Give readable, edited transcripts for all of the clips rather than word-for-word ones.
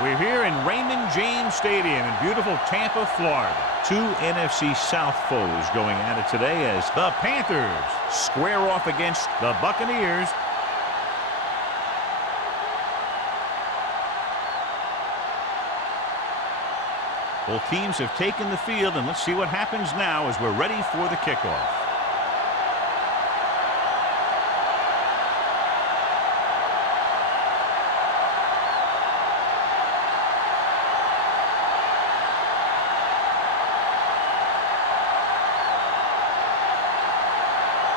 We're here in Raymond James Stadium in beautiful Tampa, Florida. Two NFC South foes going at it today as the Panthers square off against the Buccaneers. Both teams have taken the field, and let's see what happens now as we're ready for the kickoff.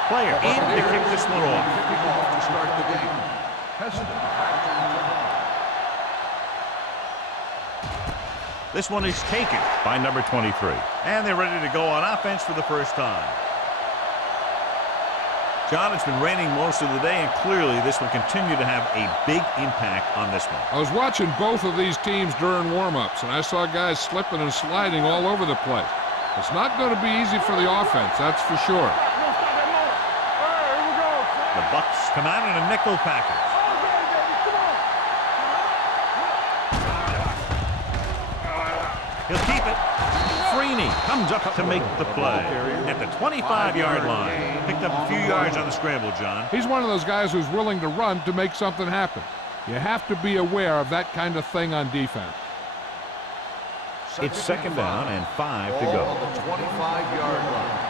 Player in to kick this one off. Kicking off to start the game. This one is taken by number 23. And they're ready to go on offense for the first time. John, it's been raining most of the day, and clearly this will continue to have a big impact on this one. I was watching both of these teams during warm-ups, and I saw guys slipping and sliding all over the place. It's not going to be easy for the offense, that's for sure. The Bucs come out in a nickel package. He'll keep it. Freeney comes up to make the play at the 25-yard line. Picked up a few yards on the scramble, John. He's one of those guys who's willing to run to make something happen. You have to be aware of that kind of thing on defense. It's second down and 5 to go. On the 25-yard line.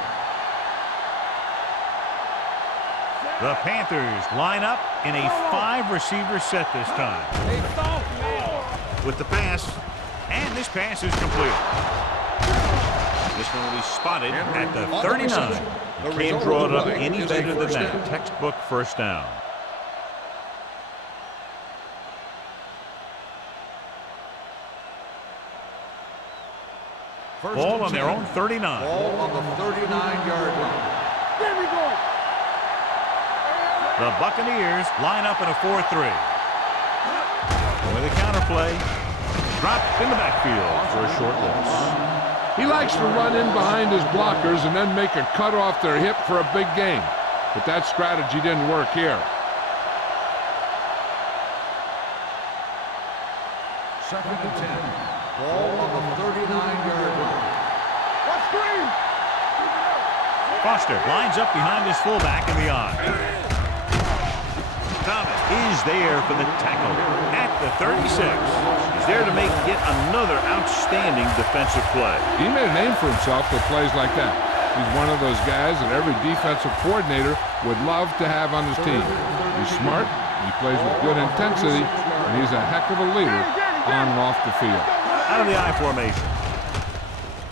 The Panthers line up in a 5-receiver set this time. With the pass, and this pass is complete. This one will be spotted at the 39. You can't draw it up any better than that. Textbook first down. Ball on their own 39. Ball on the 39-yard line. There we go. The Buccaneers line up in a 4-3. With a counterplay, dropped in the backfield for a short loss. He likes to run in behind his blockers and then make a cut off their hip for a big gain. But that strategy didn't work here. Second and 10. Ball on the 39-yard line. What's green? Foster lines up behind his fullback in the eye. Thomas is there for the tackle at the 36. He's there to make yet another outstanding defensive play. He made a name for himself with plays like that. He's one of those guys that every defensive coordinator would love to have on his team. He's smart, he plays with good intensity, and he's a heck of a leader on and off the field. Out of the I formation.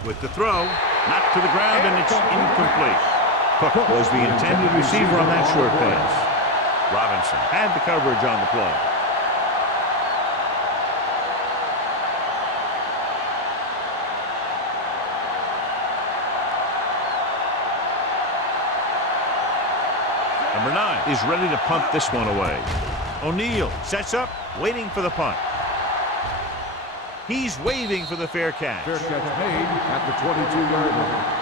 With the throw, knocked to the ground, and it's incomplete. Cook was the intended receiver on that short pass. Robinson had the coverage on the play. Number 9 is ready to punt this one away. O'Neal sets up, waiting for the punt. He's waving for the fair catch. Fair catch made at the 22-yard line.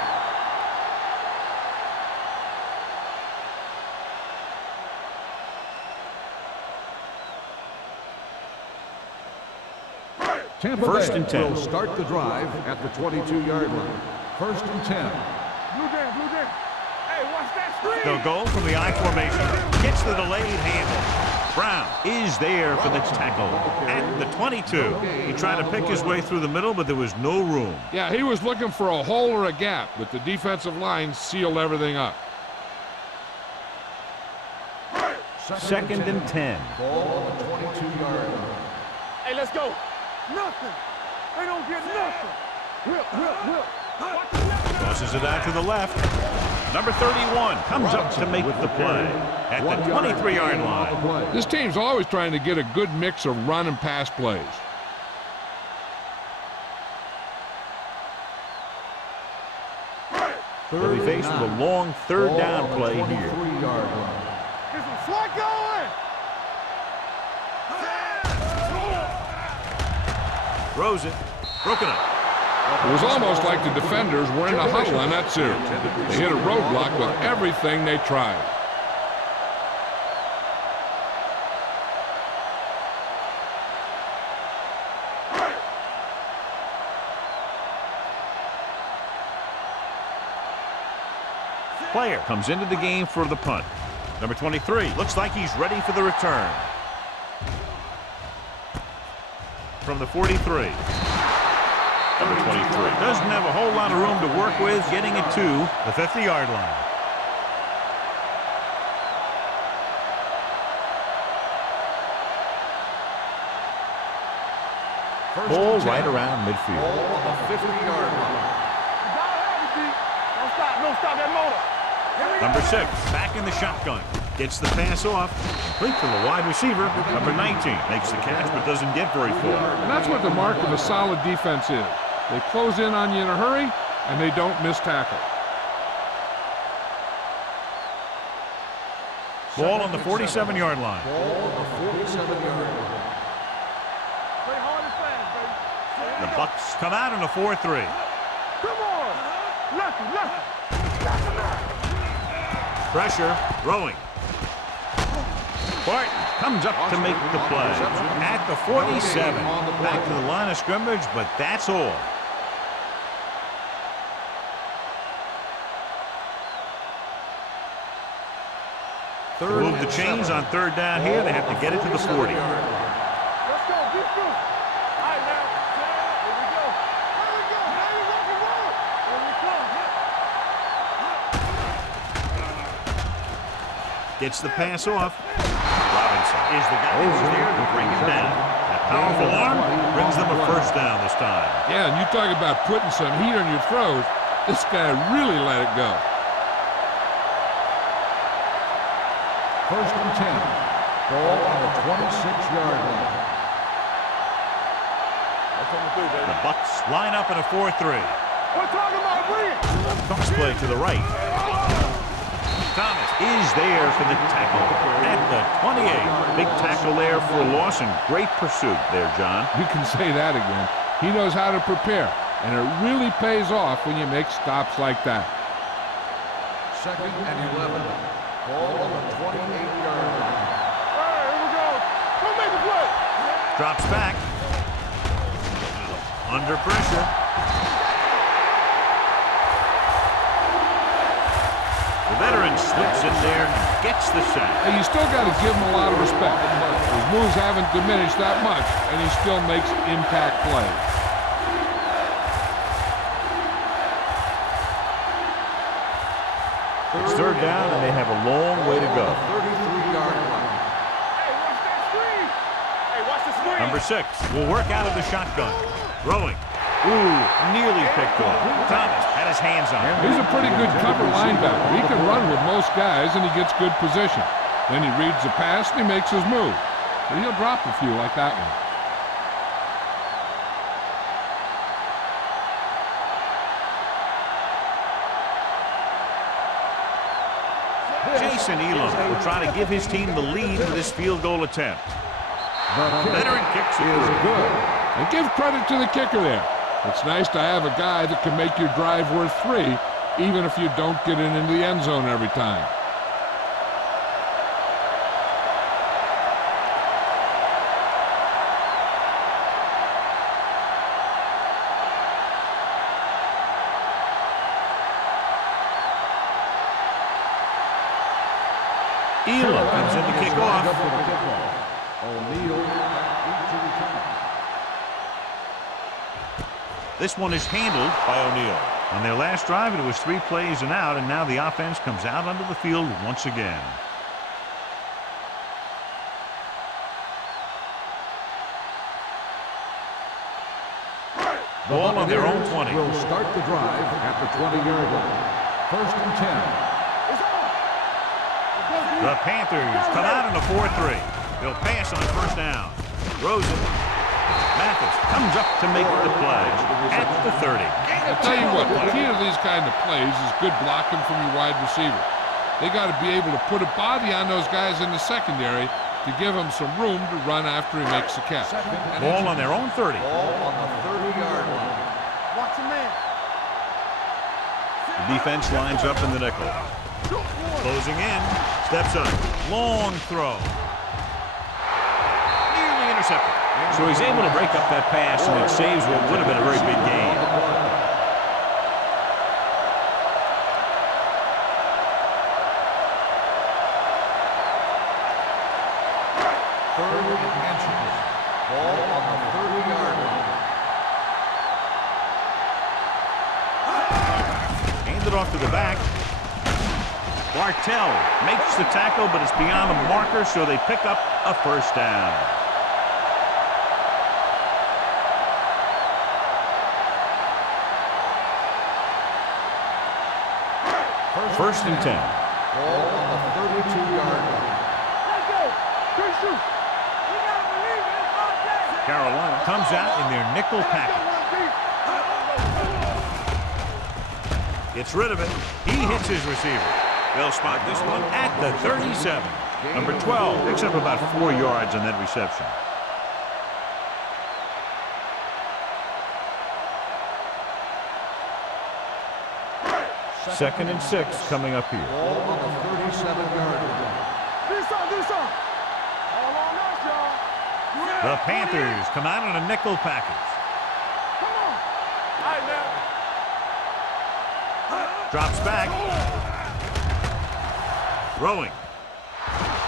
Tampa First Bay and 10. will start the drive at the 22-yard line. First and 10. Blue jam, blue jam. Hey, watch that screen. They'll go from the I formation. Gets the delayed handle. Brown is there for the tackle at the 22. He tried to pick his way through the middle, but there was no room. Yeah, he was looking for a hole or a gap, but the defensive line sealed everything up. Second and 10. Ball on the 22-yard line. Hey, let's go. Nothing. They don't get nothing. Whip. Watch the left. Tosses it out to the left. Number 31 comes up to make the play at the 23-yard line. This team's always trying to get a good mix of run and pass plays. They'll be faced with a long third down play here. 23-yard line. There's some slot going. Throws it. Broken up. It was almost like the defenders were in a huddle on that series. They hit a roadblock with everything they tried. player comes into the game for the punt. Number 23 looks like he's ready for the return. From the 43. Number 23 doesn't have a whole lot of room to work with, getting it to the 50-yard line. Ball right around midfield. Ball on the 50-yard line. Don't stop that motor. Number 6 back in the shotgun. Gets the pass off. Complete to the wide receiver. Number 19 makes the catch but doesn't get very far. And that's what the mark of a solid defense is. They close in on you in a hurry, and they don't miss tackle. Ball on the 47-yard line. Ball on the 47-yard line. Play hard and fast, baby. The Bucks come out in a 4-3. Come on. Lucky. Pressure, throwing. Barton comes up to make the play. At the 47. Back to the line of scrimmage, but that's all. To move the chains on third down here, they have to get it to the 40. Let's go. Get through. All right, now. Here we go. Now you rock and roll. Here we come. Gets the pass off. Robinson is the guy who's there to bring him down. That powerful arm brings them a first down this time. Yeah, and you talk about putting some heat on your throws. This guy really let it go. First and 10. Ball on the 26-yard line. The Bucks line up in a 4-3. We're talking about bring it. Cross play to the right. Thomas is there for the tackle at the 28. Big tackle there for Lawson. Great pursuit there, John. You can say that again. He knows how to prepare, and it really pays off when you make stops like that. Second and 11. Ball on the 28-yard line. All right, here we go. Go make the play. Drops back. Under pressure. The veteran slips in there and gets the sack. And you still got to give him a lot of respect. His moves haven't diminished that much, and he still makes impact plays. It's third down, and they have a long way to go. 33-yard line. Hey, watch that screen. Hey, watch the screen. Number 6 will work out of the shotgun. Throwing. Ooh, nearly picked off. Thomas had his hands on it. He's a pretty good cover linebacker. He can run with most guys, and he gets good position. Then he reads the pass, and he makes his move. But he'll drop a few like that one. Jason Elam will try to give his team the lead with this field goal attempt. Veteran kicks it good. And give credit to the kicker there. It's nice to have a guy that can make your drive worth 3, even if you don't get it into the end zone every time. Elam comes in to kick off. O'Neal to return. This one is handled by O'Neal. On their last drive, it was 3 plays and out, and now the offense comes out onto the field once again. Ball on their own 20. Will start the drive at the 20-yard line. First and 10. The Panthers come out in a 4-3. They'll pass on first down. Rosen. Mathis comes up to make the play at the 30. I'll tell you what, the key to these kind of plays is good blocking from your wide receiver. They got to be able to put a body on those guys in the secondary to give them some room to run after he makes the catch. Ball on their own 30. Ball on the 30-yard line. Watch your man. The defense lines up in the nickel. Closing in. Steps up. Long throw. Nearly intercepted. So he's able to break up that pass, and it saves what would have been a very big gain. 3rd and inches. Ball on the 30-yard line. Handed off to the back. Bartell makes the tackle, but it's beyond the marker, so they pick up a first down. First and 10. Ball on the 32-yard line. Let's go. Good shoot. We gotta believe it. It's all day. Carolina comes out in their nickel package. Gets rid of it. He hits his receiver. They'll spot this one at the 37. Number 12 picks up about 4 yards on that reception. Second and 6 coming up here. Ball on the 37-yard line. Do some. All on us, y'all. The Panthers come out on a nickel package. Come on. All right, now. Drops back. Throwing.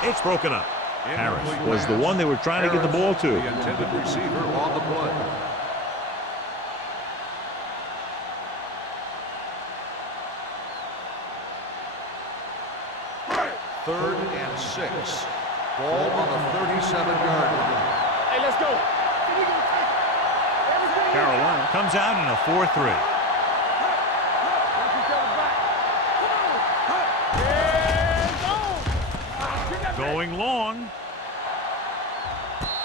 It's broken up. Harris was the one they were trying to get the ball to. The intended receiver on the play. Third and 6. Ball on the 37-yard line. Hey, let's go. We gonna take it. Everything. Carolina comes out in a 4-3. Watch each other back. Come on. Yeah, go. Going long.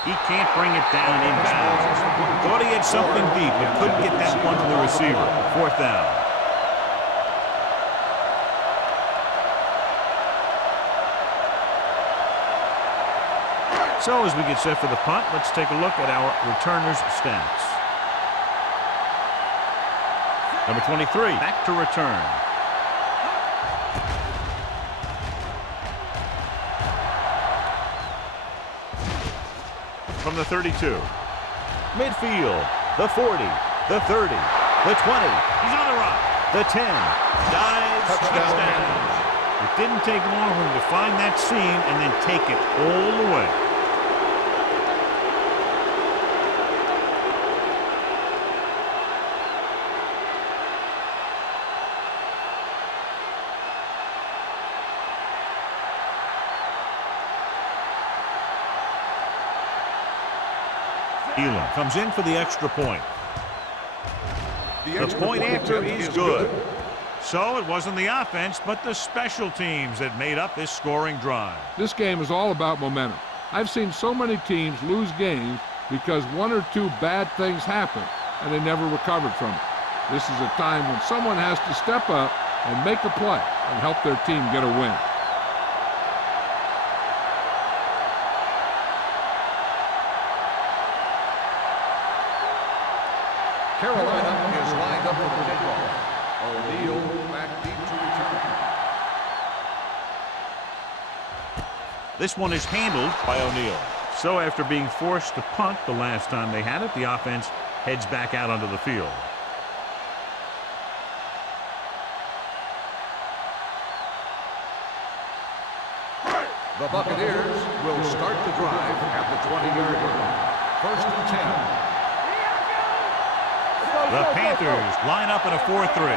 He can't bring it down inbounds. Thought he had something deep, but couldn't get that one to the receiver. 4th down. So as we get set for the punt, let's take a look at our returners' stats. Number 23, back to return. From the 32. Midfield, the 40, the 30, the 20. He's on the run. The 10. Dives, touchdown. It didn't take long for him to find that seam and then take it all the way. Elam comes in for the extra point. The point after is good. So it wasn't the offense, but the special teams that made up this scoring drive. This game is all about momentum. I've seen so many teams lose games because 1 or 2 bad things happened and they never recovered from it. This is a time when someone has to step up and make a play and help their team get a win. Carolina is lined up for the kickoff. O'Neal back deep to return. This one is handled by O'Neal. So after being forced to punt the last time they had it, the offense heads back out onto the field. The Buccaneers will start the drive at the 20-yard line. First and 10. The Panthers line up in a 4-3.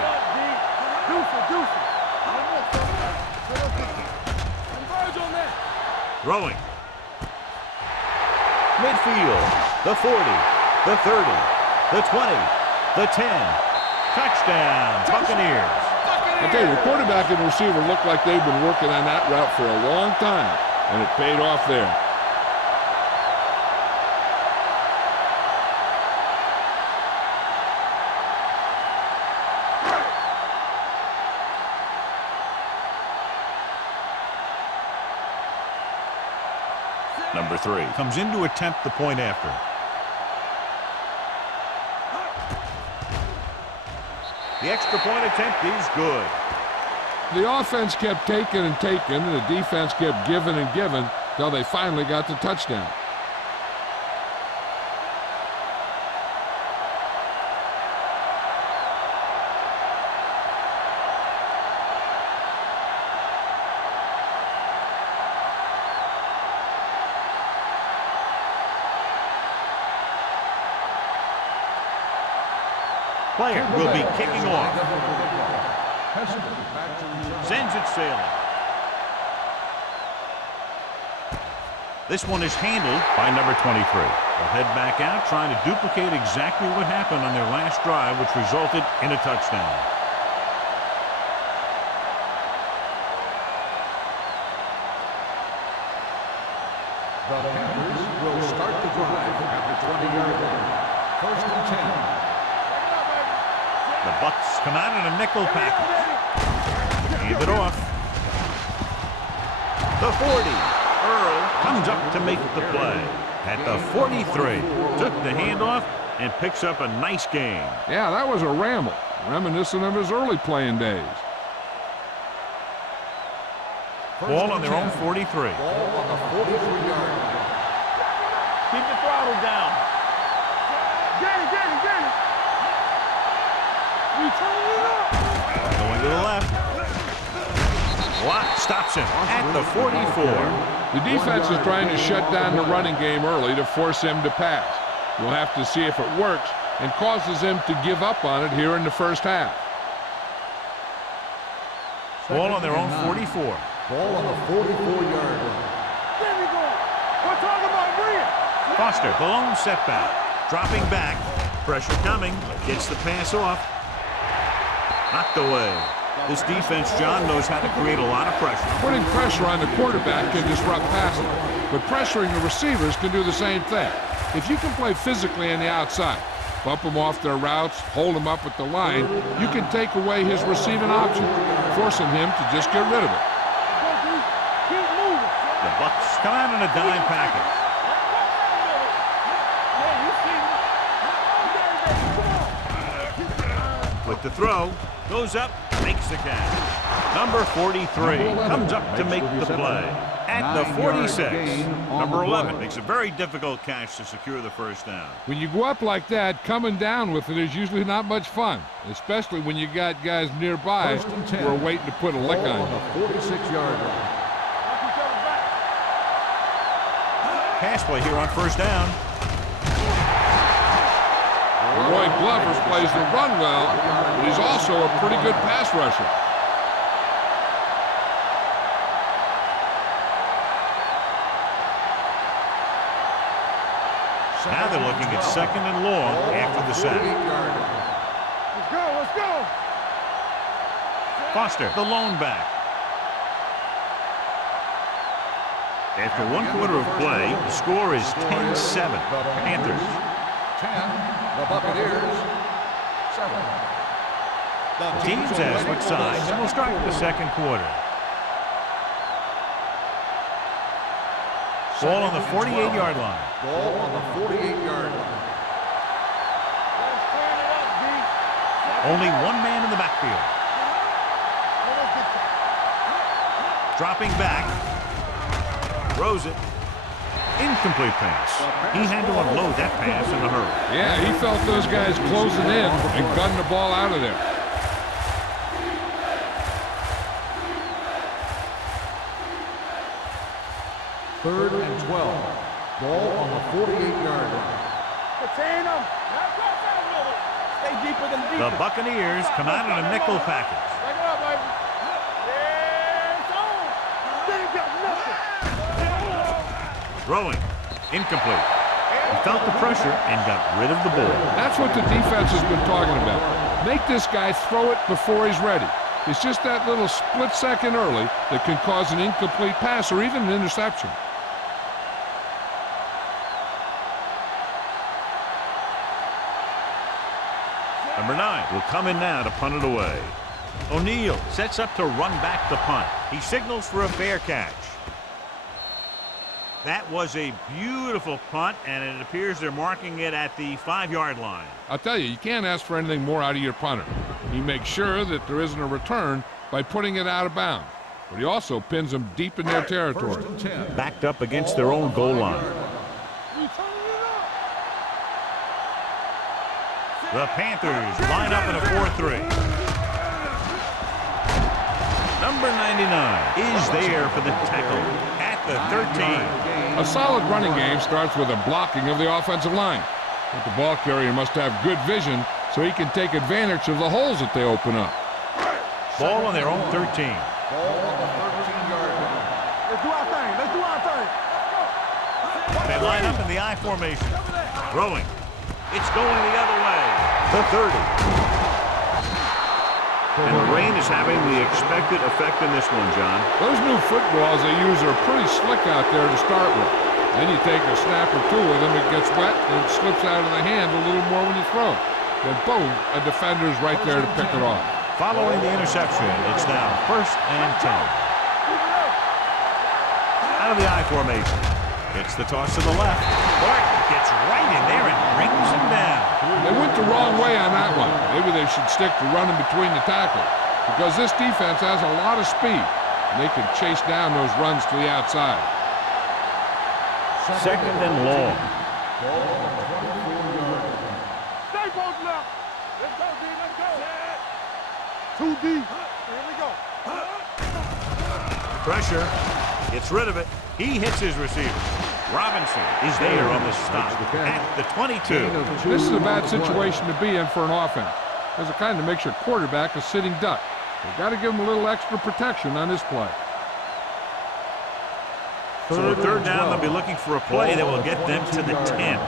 Throwing. Midfield. The 40. The 30. The 20. The 10. Touchdown, Buccaneers. I tell you, the quarterback and receiver look like they've been working on that route for a long time, and it paid off there. Number 3 comes in to attempt the point after. The extra point attempt is good. The offense kept taking and taking, and the defense kept giving and giving till they finally got the touchdown. player will be kicking off. Sends it sailing. This one is handled by number 23. They'll head back out trying to duplicate exactly what happened on their last drive, which resulted in a touchdown. The Panthers will start the drive at the 20-yard line. First and 10. The Bucs come out in a nickel package. Hand it off. The 40. Earl comes up to make the play. At the 43. Took the handoff and picks up a nice gain. Yeah, that was a ramble, reminiscent of his early playing days. Ball on their own 43. Ball on the 43-yard line. Keep the throttle down. Get it. We turning it up. Going to the left. Watt stops him at the 44. The defense is trying to shut down the running game early to force him to pass. We'll have to see if it works and causes him to give up on it here in the first half. Ball on their own 44. Ball on the 44-yard line. There we go. We're talking about Bria. Foster, the lone setback. Dropping back. Pressure coming. Gets the pass off. Knocked away. This defense, John, knows how to create a lot of pressure. Putting pressure on the quarterback can disrupt passing, but pressuring the receivers can do the same thing. If you can play physically on the outside, bump them off their routes, hold them up at the line, you can take away his receiving option, forcing him to just get rid of it. Keep moving. The Bucs come out in a dime package. With the throw, goes up, makes the catch. Number 43 comes up to make the play. At the 46, number 11 makes a very difficult catch to secure the first down. When you go up like that, coming down with it is usually not much fun, especially when you got guys nearby who are waiting to put a lick on you. The 46-yard line. Pass play here on first down. Roy Glover plays the run well, but he's also a pretty good pass rusher. Now they're looking at second and long after the sack. Let's go. Foster, the lone back. After 1 quarter of play, the score is 10-7. Panthers. 10, the Buccaneers. 7. The Teams have switched sides, and we'll start the second quarter. Ball on the 48-yard line. Ball on the 48-yard line. Only one man in the backfield. Dropping back. Throws it. Incomplete pass. He had to unload that pass in a hurry. Yeah, he felt those guys closing in and gutting the ball out of there. Third and 12. Ball on the 48-yard line. Contain them. Stay deeper than deep. The Buccaneers come out in a nickel package. Back it up, baby. Yeah, it's on. They ain't got nothing. Throwing. Incomplete. He felt the pressure and got rid of the ball. That's what the defense has been talking about. Make this guy throw it before he's ready. It's just that little split second early that can cause an incomplete pass or even an interception. Number 9 will come in now to punt it away. O'Neal sets up to run back the punt. He signals for a fair catch. That was a beautiful punt, and it appears they're marking it at the 5-yard line. I'll tell you, you can't ask for anything more out of your punter. He makes sure that there isn't a return by putting it out of bounds, but he also pins them deep in their territory. Backed up against their own goal line. The Panthers line up in a 4-3. Number 99 is there for the tackle at the 13. A solid running game starts with a blocking of the offensive line. But the ball carrier must have good vision so he can take advantage of the holes that they open up. Ball on their own 13. Ball on the 13-yard line. Let's do our thing. Let's do our thing. They line up in the I formation. Throwing. It's going the other way. The 30. And the rain is having the expected effect in this one, John. Those new footballs they use are pretty slick out there to start with. Then you take a snap or two with them, it gets wet, and it slips out of the hand a little more when you throw. But boom, a defender's right there to pick it off. Following the interception, it's now 1st and 10. Out of the I formation. It's the toss to the left. Barton gets right in there and brings him down. They went the wrong way on that one. Maybe they should stick to running between the tackles, because this defense has a lot of speed, and they can chase down those runs to the outside. 2nd and long. Ball on the 24-yard line. Stay both left. Let's go, D. Let's go. 2 deep. Here we go. Pressure. Gets rid of it. He hits his receiver. Robinson is there on the stop at the 22. This is a bad situation to be in for an offense, because it kind of makes your quarterback a sitting duck. You've got to give him a little extra protection on this play. So 3rd down, they'll be looking for a play that will get them to the 10.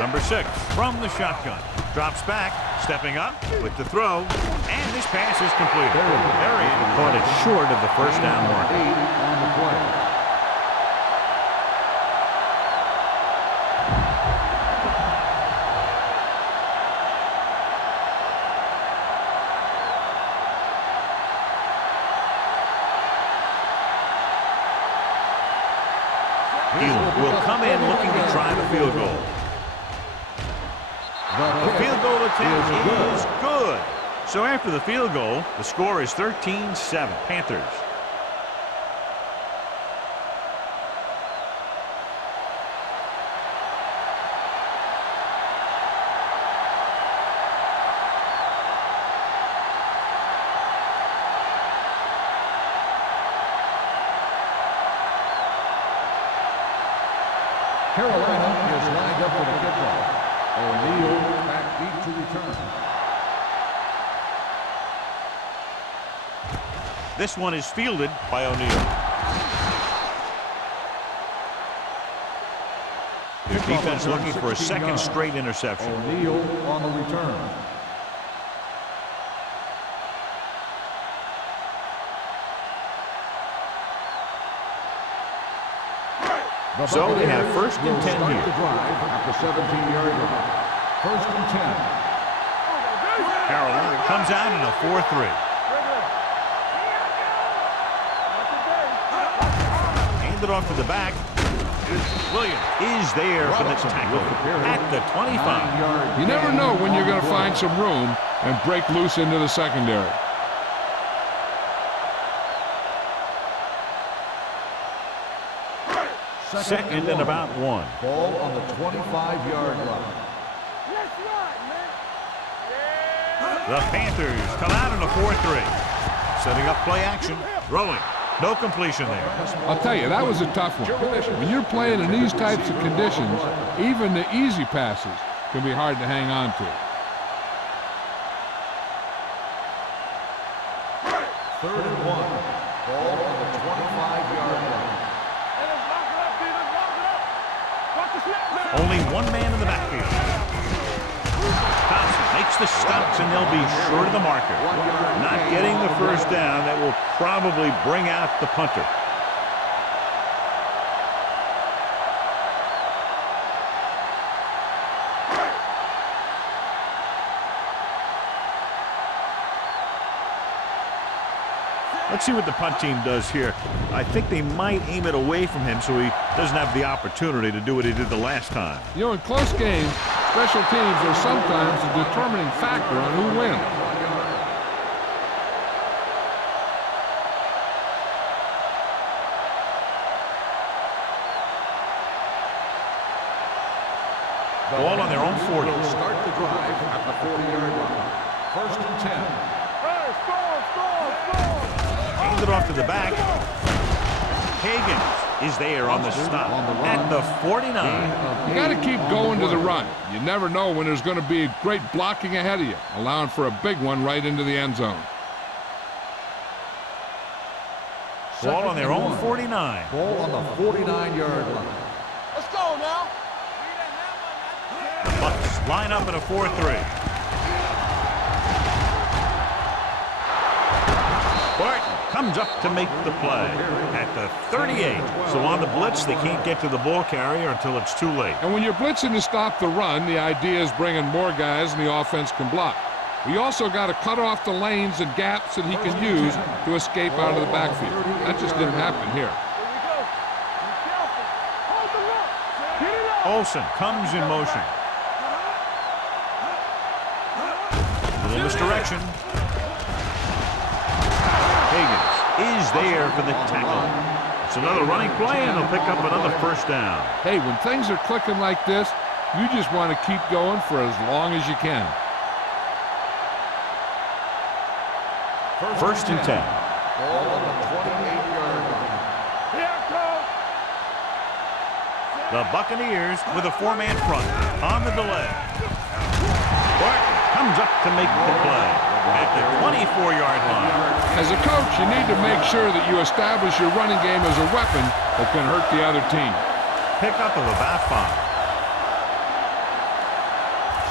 Number 6 from the shotgun. Drops back, stepping up with the throw, and this pass is completed. Perry caught it short of the 1st down mark. 8 on the play. He will come in looking to drive a field goal. The field goal attempt is good. So after the field goal, the score is 13-7, Panthers. Carolina is lined up for the kickoff. O'Neal back deep to return. This one is fielded by O'Neal. Their defense looking for a 2nd straight interception. O'Neal on the return. So they have 1st and 10 start here. the drive at the 17-yard line. 1st and 10. Carolina comes out in a 4-3. Handed off to the back. Williams is there for the tackle at the 25. You never know when you're going to find some room and break loose into the secondary. Second and about 1. Ball on the 25-yard line. The Panthers come out in a 4-3. Setting up play action. Throwing. No completion there. I'll tell you, that was a tough one. When you're playing in these types of conditions, even the easy passes can be hard to hang on to. 3rd and 1. Ball on the 25-yard line. Only one man in the backfield. Thompson makes the stops, and they'll be short of the marker. Not getting the 1st down. That will probably bring out the punter. Let's see what the punt team does here. I think they might aim it away from him so he doesn't have the opportunity to do what he did the last time. You know, in close games, special teams are sometimes a determining factor on who wins. Ball on their own 40. Will start the drive at the 40-yard line. 1st and 10. Handed off to the back. Higgins is there on the stop at the 49. You got to keep going to the run. You never know when there's going to be great blocking ahead of you, allowing for a big one right into the end zone. Ball on their own 49. Ball on the 49-yard line. Let's go now. The Bucs line up in a 4-3. Barton comes up to make the play at the 38. So on the blitz, they can't get to the ball carrier until it's too late. And when you're blitzing to stop the run, the idea is bringing more guys and the offense can block. We also got to cut off the lanes and gaps that he can use to escape out of the backfield. That just didn't happen here. Olsen comes in motion. Little misdirection. Higgins is there for the tackle. It's another running play, and they'll pick up another first down. Hey, when things are clicking like this, you just want to keep going for as long as you can. First and 10. Ball on the 28-yard line. Here it comes. The Buccaneers with a four-man front on the delay. Barton comes up to make the play at the 24-yard line. As a coach, you need to make sure that you establish your running game as a weapon that can hurt the other team. Pickup of about 5.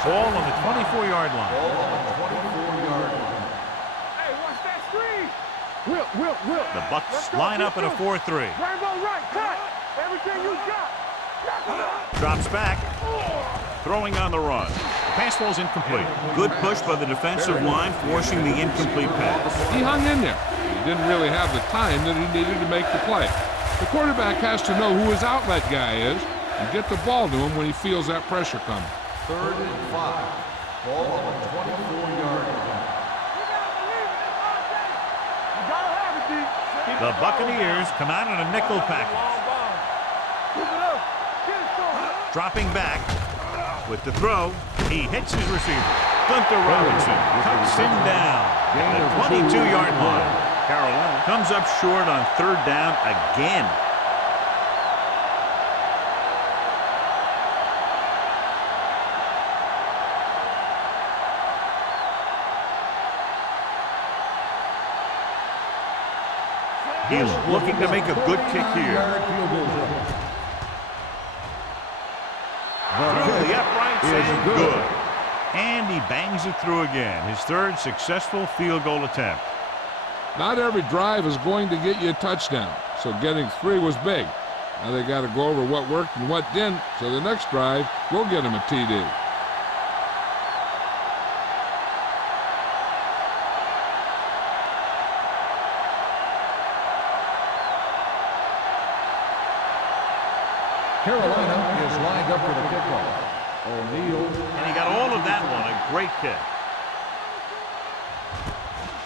Ball on the 24-yard line. Ball on the 24-yard line. Hey, watch that screen. Will. The Bucs line up in a 4-3. Rainbow right, cut. Everything you got. Drops back. Throwing on the run. The pass ball's incomplete. Good push by the defensive line, forcing the incomplete pass. He hung in there. He didn't really have the time that he needed to make the play. The quarterback has to know who his outlet guy is and get the ball to him when he feels that pressure coming. 3rd and 5. Ball on the 24-yard line. You gotta have it, D. The Buccaneers come out in a nickel package. Keep it up. Get it to him. Dropping back with the throw. He hits his receiver. Gunther Robinson cuts him down at the 22-yard line. Carolina comes up short on 3rd down again. He's looking to make a good kick here. Through the uprights and good. And he bangs it through again. His 3rd successful field goal attempt. Not every drive is going to get you a touchdown, so getting 3 was big. Now they got to go over what worked and what didn't, so the next drive will get him a TD. Carolina is lined up for the kickoff. O'Neal. And he got all of that one. A great kick.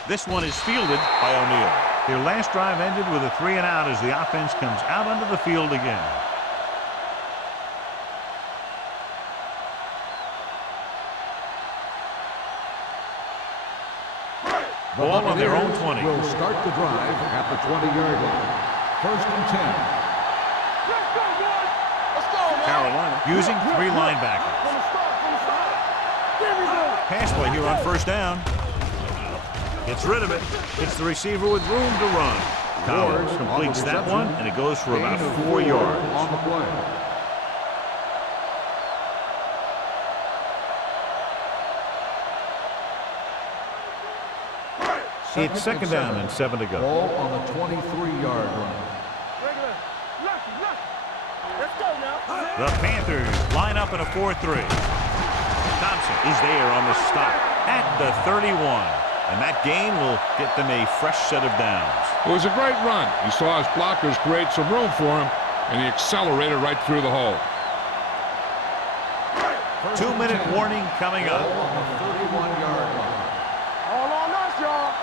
This one is fielded by O'Neal. Their last drive ended with a 3-and-out as the offense comes out onto the field again. Ball on their own 20. Will start the drive at the 20-yard line. 1st and 10. Let's go, boys. Let's go, man. Carolina using 3 linebackers. From the start. Here we go. Pass play here on 1st down. Gets rid of it. It's the receiver with room to run. Collins completes that one, and it goes for about 4 yards. On the play. It's 2nd down and 7 to go. Ball on the 23-yard line. Regular. Let's go now. The Panthers line up in a 4-3. Thompson is there on the stop at the 31. And that gain will get them a fresh set of downs. It was a great run. He saw his blockers create some room for him, and he accelerated right through the hole. 2-minute warning coming up. Ball on the 31-yard line. All on us, y'all.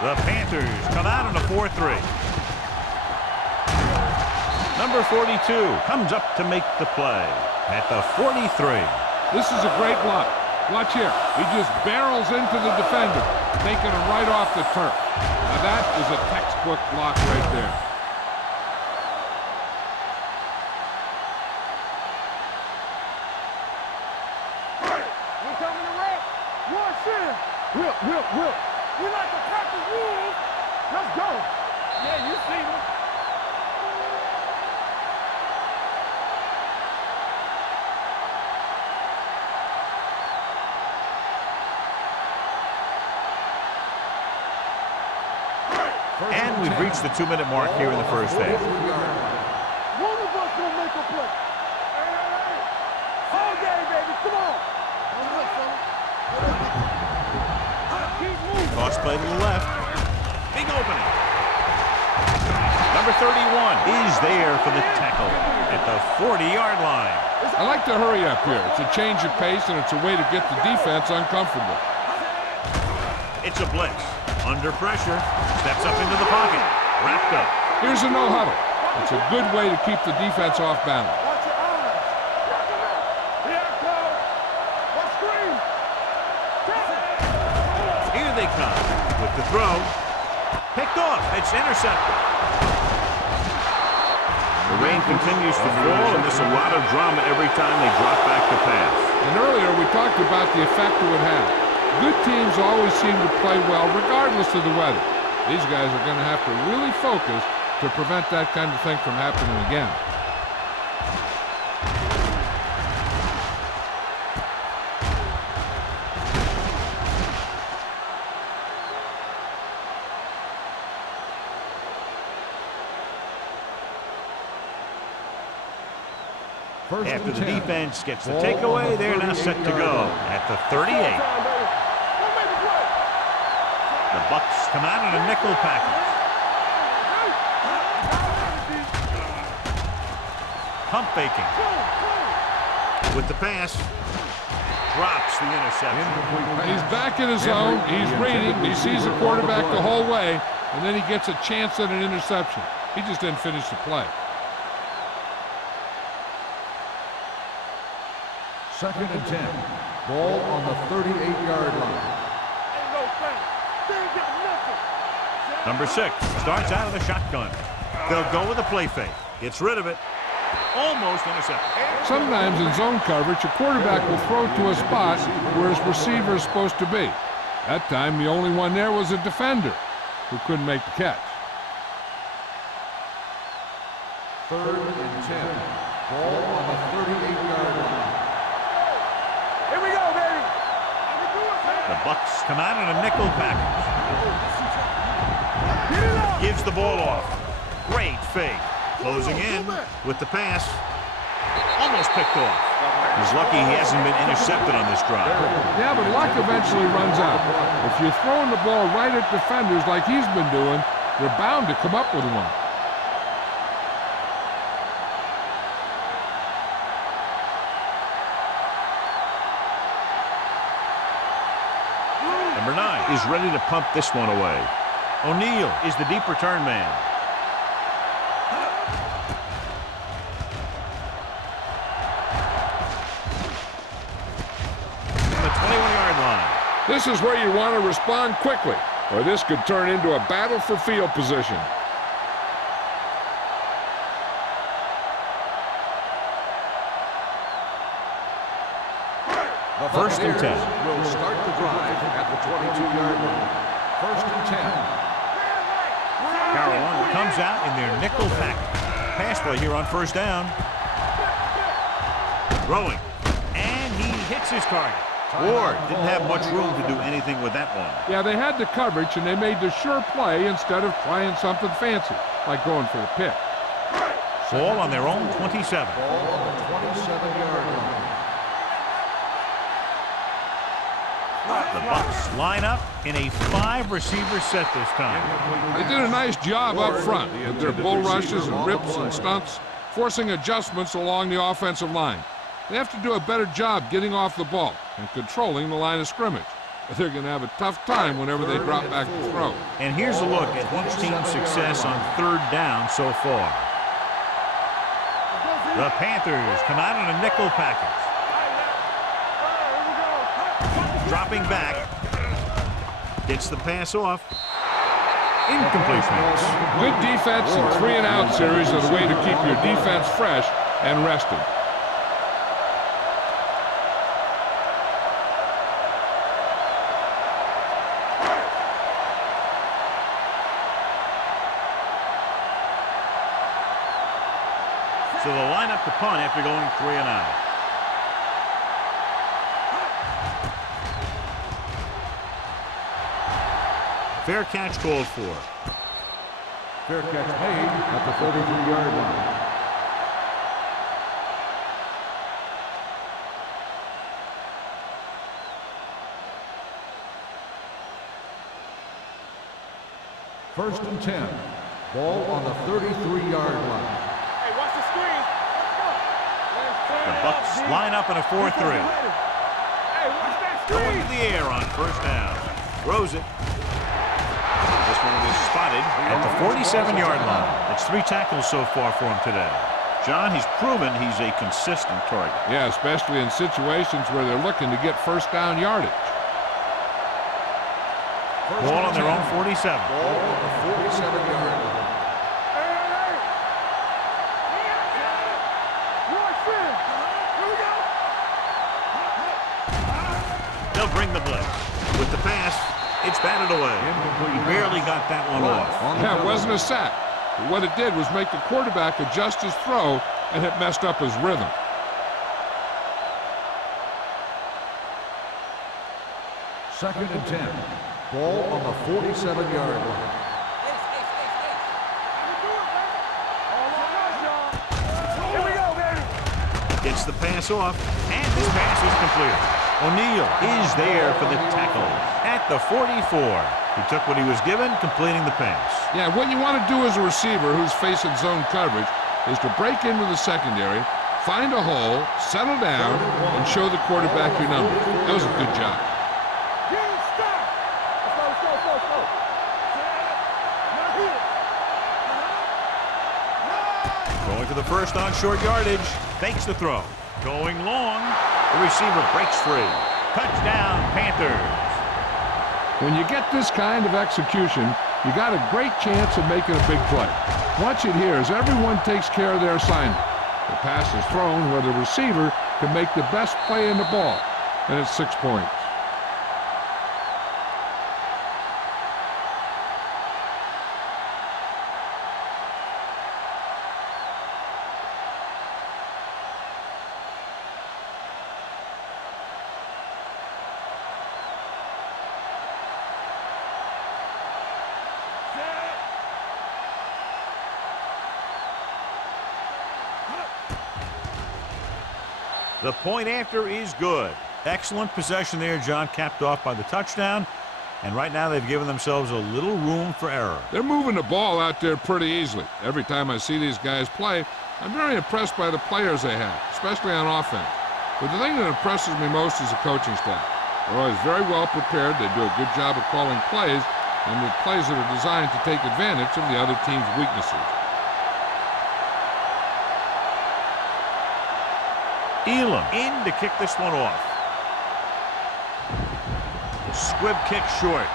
The Panthers come out in a 4-3. Number 42 comes up to make the play at the 43. This is a great block. Watch here. He just barrels into the defender, taking him right off the turf. Now that is a textbook block right there. Will. We like to practice rules. Let's go. Yeah, you see them. And we've reached the 2-minute mark here in the first half. One of us gonna make a play. Hey. All day, baby. Come on. Keep moving. Toss play to the left. Big opening. Number 31 is there for the tackle at the 40-yard line. I like to hurry up here. It's a change of pace, and it's a way to get the defense uncomfortable. It's a blitz. Under pressure. Steps up into the pocket. Wrapped up. Here's a no huddle. It's a good way to keep the defense off balance. Watch your eyes. Here it comes. Let's scream. Here they come with the throw. Picked off. It's intercepted. The rain continues to fall, and there's a lot of drama every time they drop back to pass. And earlier we talked about the effect it would have. Good teams always seem to play well regardless of the weather. These guys are going to have to really focus to prevent that kind of thing from happening again. After the defense gets the takeaway, they're now set to go at the 38. The Bucs come out in a nickel package. Pump faking. With the pass. Drops the interception. He's back in his zone. He's reading. He sees the quarterback the whole way, and then he gets a chance at an interception. He just didn't finish the play. Second and 10. Ball on the 38-yard line. Ain't no thing. They ain't got nothing. Number 6 starts out of the shotgun. They'll go with a play fake. Gets rid of it. Almost intercepted. Sometimes in zone coverage, a quarterback will throw to a spot where his receiver is supposed to be. That time, the only one there was a defender who couldn't make the catch. Third and 10. Ball on the 38-yard line. Here we go, baby. The Bucs come out in a nickel package. Get it up. Gives the ball off. Great fake. Closing in with the pass. Almost picked off. He's lucky he hasn't been intercepted on this drive. Yeah, but luck eventually runs out. If you're throwing the ball right at defenders like he's been doing, they're bound to come up with one. Number 9 is ready to pump this one away. O'Neal is the deep return man. The 21-yard line. This is where you want to respond quickly, or this could turn into a battle for field position. The First and 10. Will start the drive at the 22-yard line. First and 10. Carolina comes out in their nickel package. Pass play here on first down. Throwing. And he hits his target. Ward didn't have much room to do anything with that one. Yeah, they had the coverage, and they made the sure play instead of trying something fancy, like going for the pick. Ball on their own 27. Ball on the 27-yard line. The Bucs line up in a 5-receiver set this time. They did a nice job up front with their bull rushes and rips and stunts, forcing adjustments along the offensive line. They have to do a better job getting off the ball and controlling the line of scrimmage. But they're going to have a tough time whenever they drop back to throw. And here's a look at each team's success on third down so far. The Panthers come out in a nickel package. Dropping back. Gets the pass off. Incompletion. Good defense and 3-and-out series are the way to keep your defense fresh and rested. So they'll line up to punt after going 3 and out. Fair catch called for. Fair catch made at the 33-yard line. First and 10. Ball on the 33-yard line. Hey, watch the screen. Let's go. The Bucks line up in a 4-3. Hey, watch that Going screen. to the air on first down. Throws it. This one is spotted at the 47-yard line. That's 3 tackles so far for him today. John, he's proven he's a consistent target. Yeah, especially in situations where they're looking to get first down yardage. Ball on their own 47. Ball on the 47-yard line. They'll bring the blitz. With the pass, it's batted away. He barely got that one off. Yeah, it wasn't a sack. But what it did was make the quarterback adjust his throw, and it messed up his rhythm. Second and 10. Ball on the 47-yard line. Here we go, baby. Gets the pass off, and this pass is completed. O'Neal is there for the tackle at the 44. He took what he was given, completing the pass. Yeah, what you want to do as a receiver who's facing zone coverage is to break into the secondary, find a hole, settle down, and show the quarterback your number. That was a good job. Stop. Let's go. Not here. Going for the first on short yardage. Fakes the throw. Going long. The receiver breaks free. Touchdown, Panthers. When you get this kind of execution, you got a great chance of making a big play. Watch it here as everyone takes care of their assignment. The pass is thrown where the receiver can make the best play in the ball, and it's 6 points. The point after is good. Excellent possession there, John, capped off by the touchdown. And right now they've given themselves a little room for error. They're moving the ball out there pretty easily. Every time I see these guys play, I'm very impressed by the players they have, especially on offense. But the thing that impresses me most is the coaching staff. They're always very well prepared. They do a good job of calling plays, and the plays that are designed to take advantage of the other team's weaknesses. Elam in to kick this one off. Squib kick short.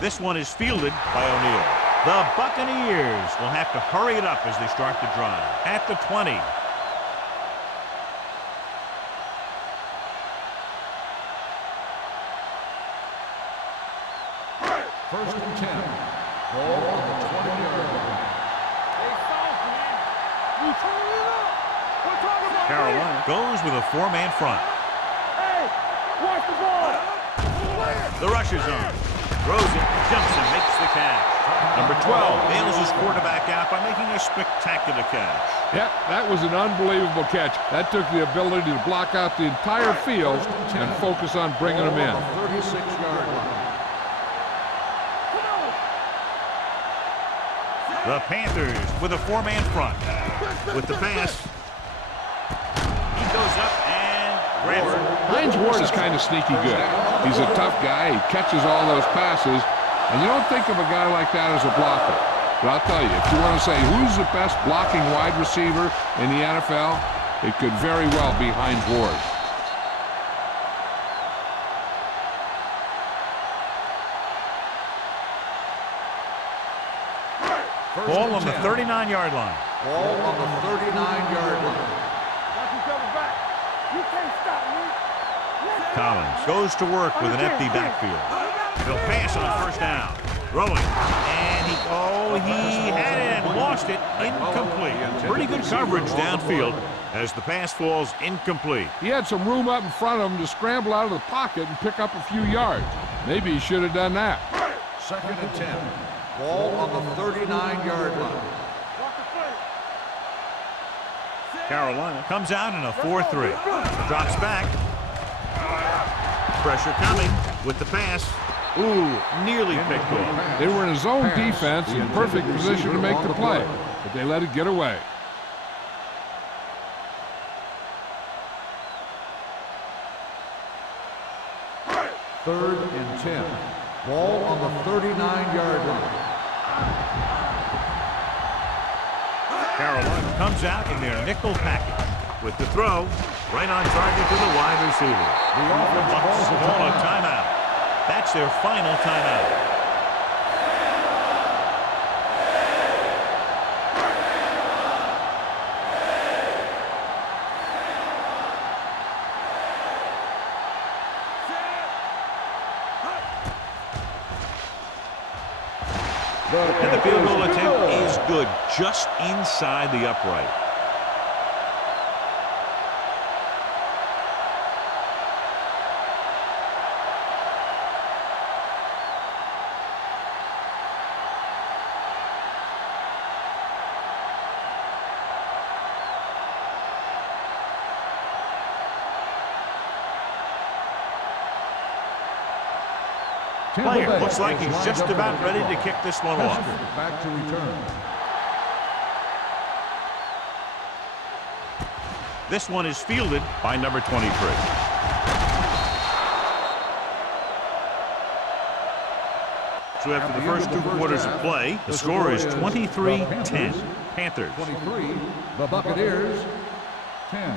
This one is fielded by O'Neal. The Buccaneers will have to hurry it up as they start the drive. At the 20. First and 10. Ball on the 20-yard line. Carolina goes with a 4-man front. Hey, watch the ball. The rush is on. Throws it, jumps and makes the catch. Number 12 bails his quarterback out by making a spectacular catch. Yep, that was an unbelievable catch. That took the ability to block out the entire field and focus on bringing them in. 36-yard line. The Panthers with a 4-man front. With the pass, he goes up and grabs it. Hines Ward is kind of sneaky good. He's a tough guy. He catches all those passes, and you don't think of a guy like that as a blocker. But I'll tell you, if you want to say who's the best blocking wide receiver in the NFL, it could very well be Hines Ward. Ball on the 39-yard line. Ball on the 39-yard line. Watch each other back. You can't stop me. Collins goes to work with an empty backfield. He'll pass on first down. Throwing. And he had it and lost it. Incomplete. Pretty good coverage downfield as the pass falls incomplete. He had some room up in front of him to scramble out of the pocket and pick up a few yards. Maybe he should have done that. 2nd and 10. Ball on the 39-yard line. Carolina comes out in a 4-3. Drops back. Pressure coming with the pass. Ooh, nearly picked off. They were in a zone defense in perfect position to make the play, but they let it get away. Third and 10. Ball on the 39-yard line. Carolina comes out in their nickel package with the throw right on target to the wide receiver. The Bucs call a timeout. That's their final timeout. And the field goal attempt is good, just inside the upright. Player looks like he's just about ready to kick this one off. Back to return. This one is fielded by number 23. So after the first 2 quarters of play, the score is 23-10. Panthers. 23, the Buccaneers, 10.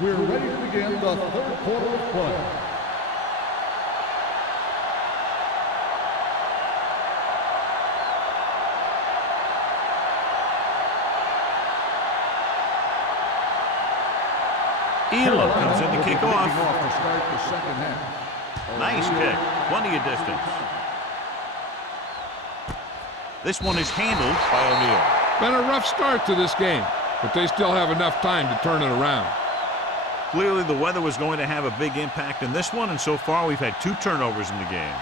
We're ready to begin the 3rd quarter of play. Elam comes in to kick off. To start the 2nd half. Nice kick. Plenty of distance. This one is handled by O'Neal. Been a rough start to this game, but they still have enough time to turn it around. Clearly, the weather was going to have a big impact in this one, and so far we've had 2 turnovers in the game.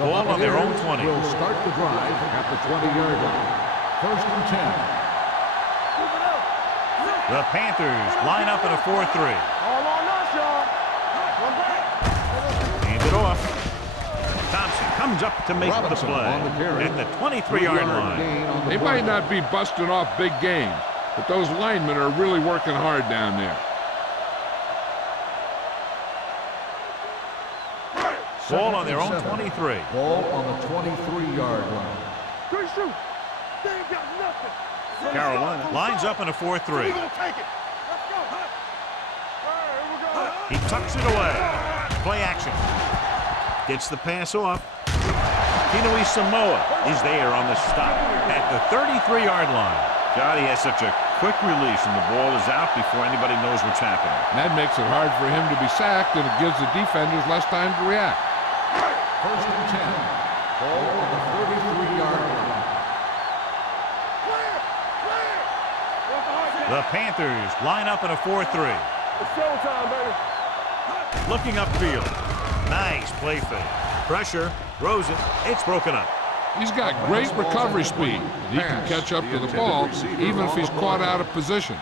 Ball on their own 20. Will start the drive at the 20-yard line. 1st and 10. The Panthers line up in a 4-3. All on us, y'all. One back. Hands it off. Thompson comes up to make Robinson the play on the carry. at the 23-yard line. They might not be busting off big games, but those linemen are really working hard down there. Ball on their own 23. Ball on the 23-yard line. Good shoot. They ain't got nothing. Carolina lines up in a 4-3. We gonna take it. Let's go. All right, here we go. He tucks it away. Play action. Gets the pass off. Kinui Samoa is there on the stop at the 33-yard line. God, he has such a quick release, and the ball is out before anybody knows what's happening. That makes it hard for him to be sacked, and it gives the defenders less time to react. 1st and 10. Ball on the 33-yard line. The Panthers line up in a 4-3. It's showtime, baby. Looking upfield. Nice play fake. Pressure. Throws it. It's broken up. He's got great recovery speed, and he can catch up to the ball even if he's caught out of position.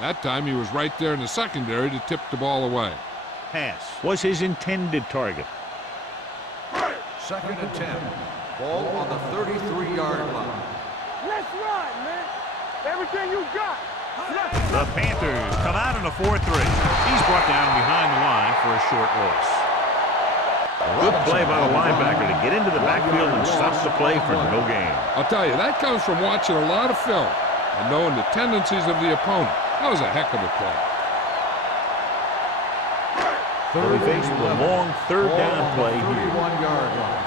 That time he was right there in the secondary to tip the ball away. Pass was his intended target. 2nd and 10. Ball on the 33-yard line. Let's ride, man. Everything you got. The Panthers come out in a 4-3. He's brought down behind the line for a short loss. Good play by the linebacker to get into the backfield and stop the play for no gain. I'll tell you, that comes from watching a lot of film and knowing the tendencies of the opponent. That was a heck of a play. Well, we face a long 3rd down play here. 31-yard line.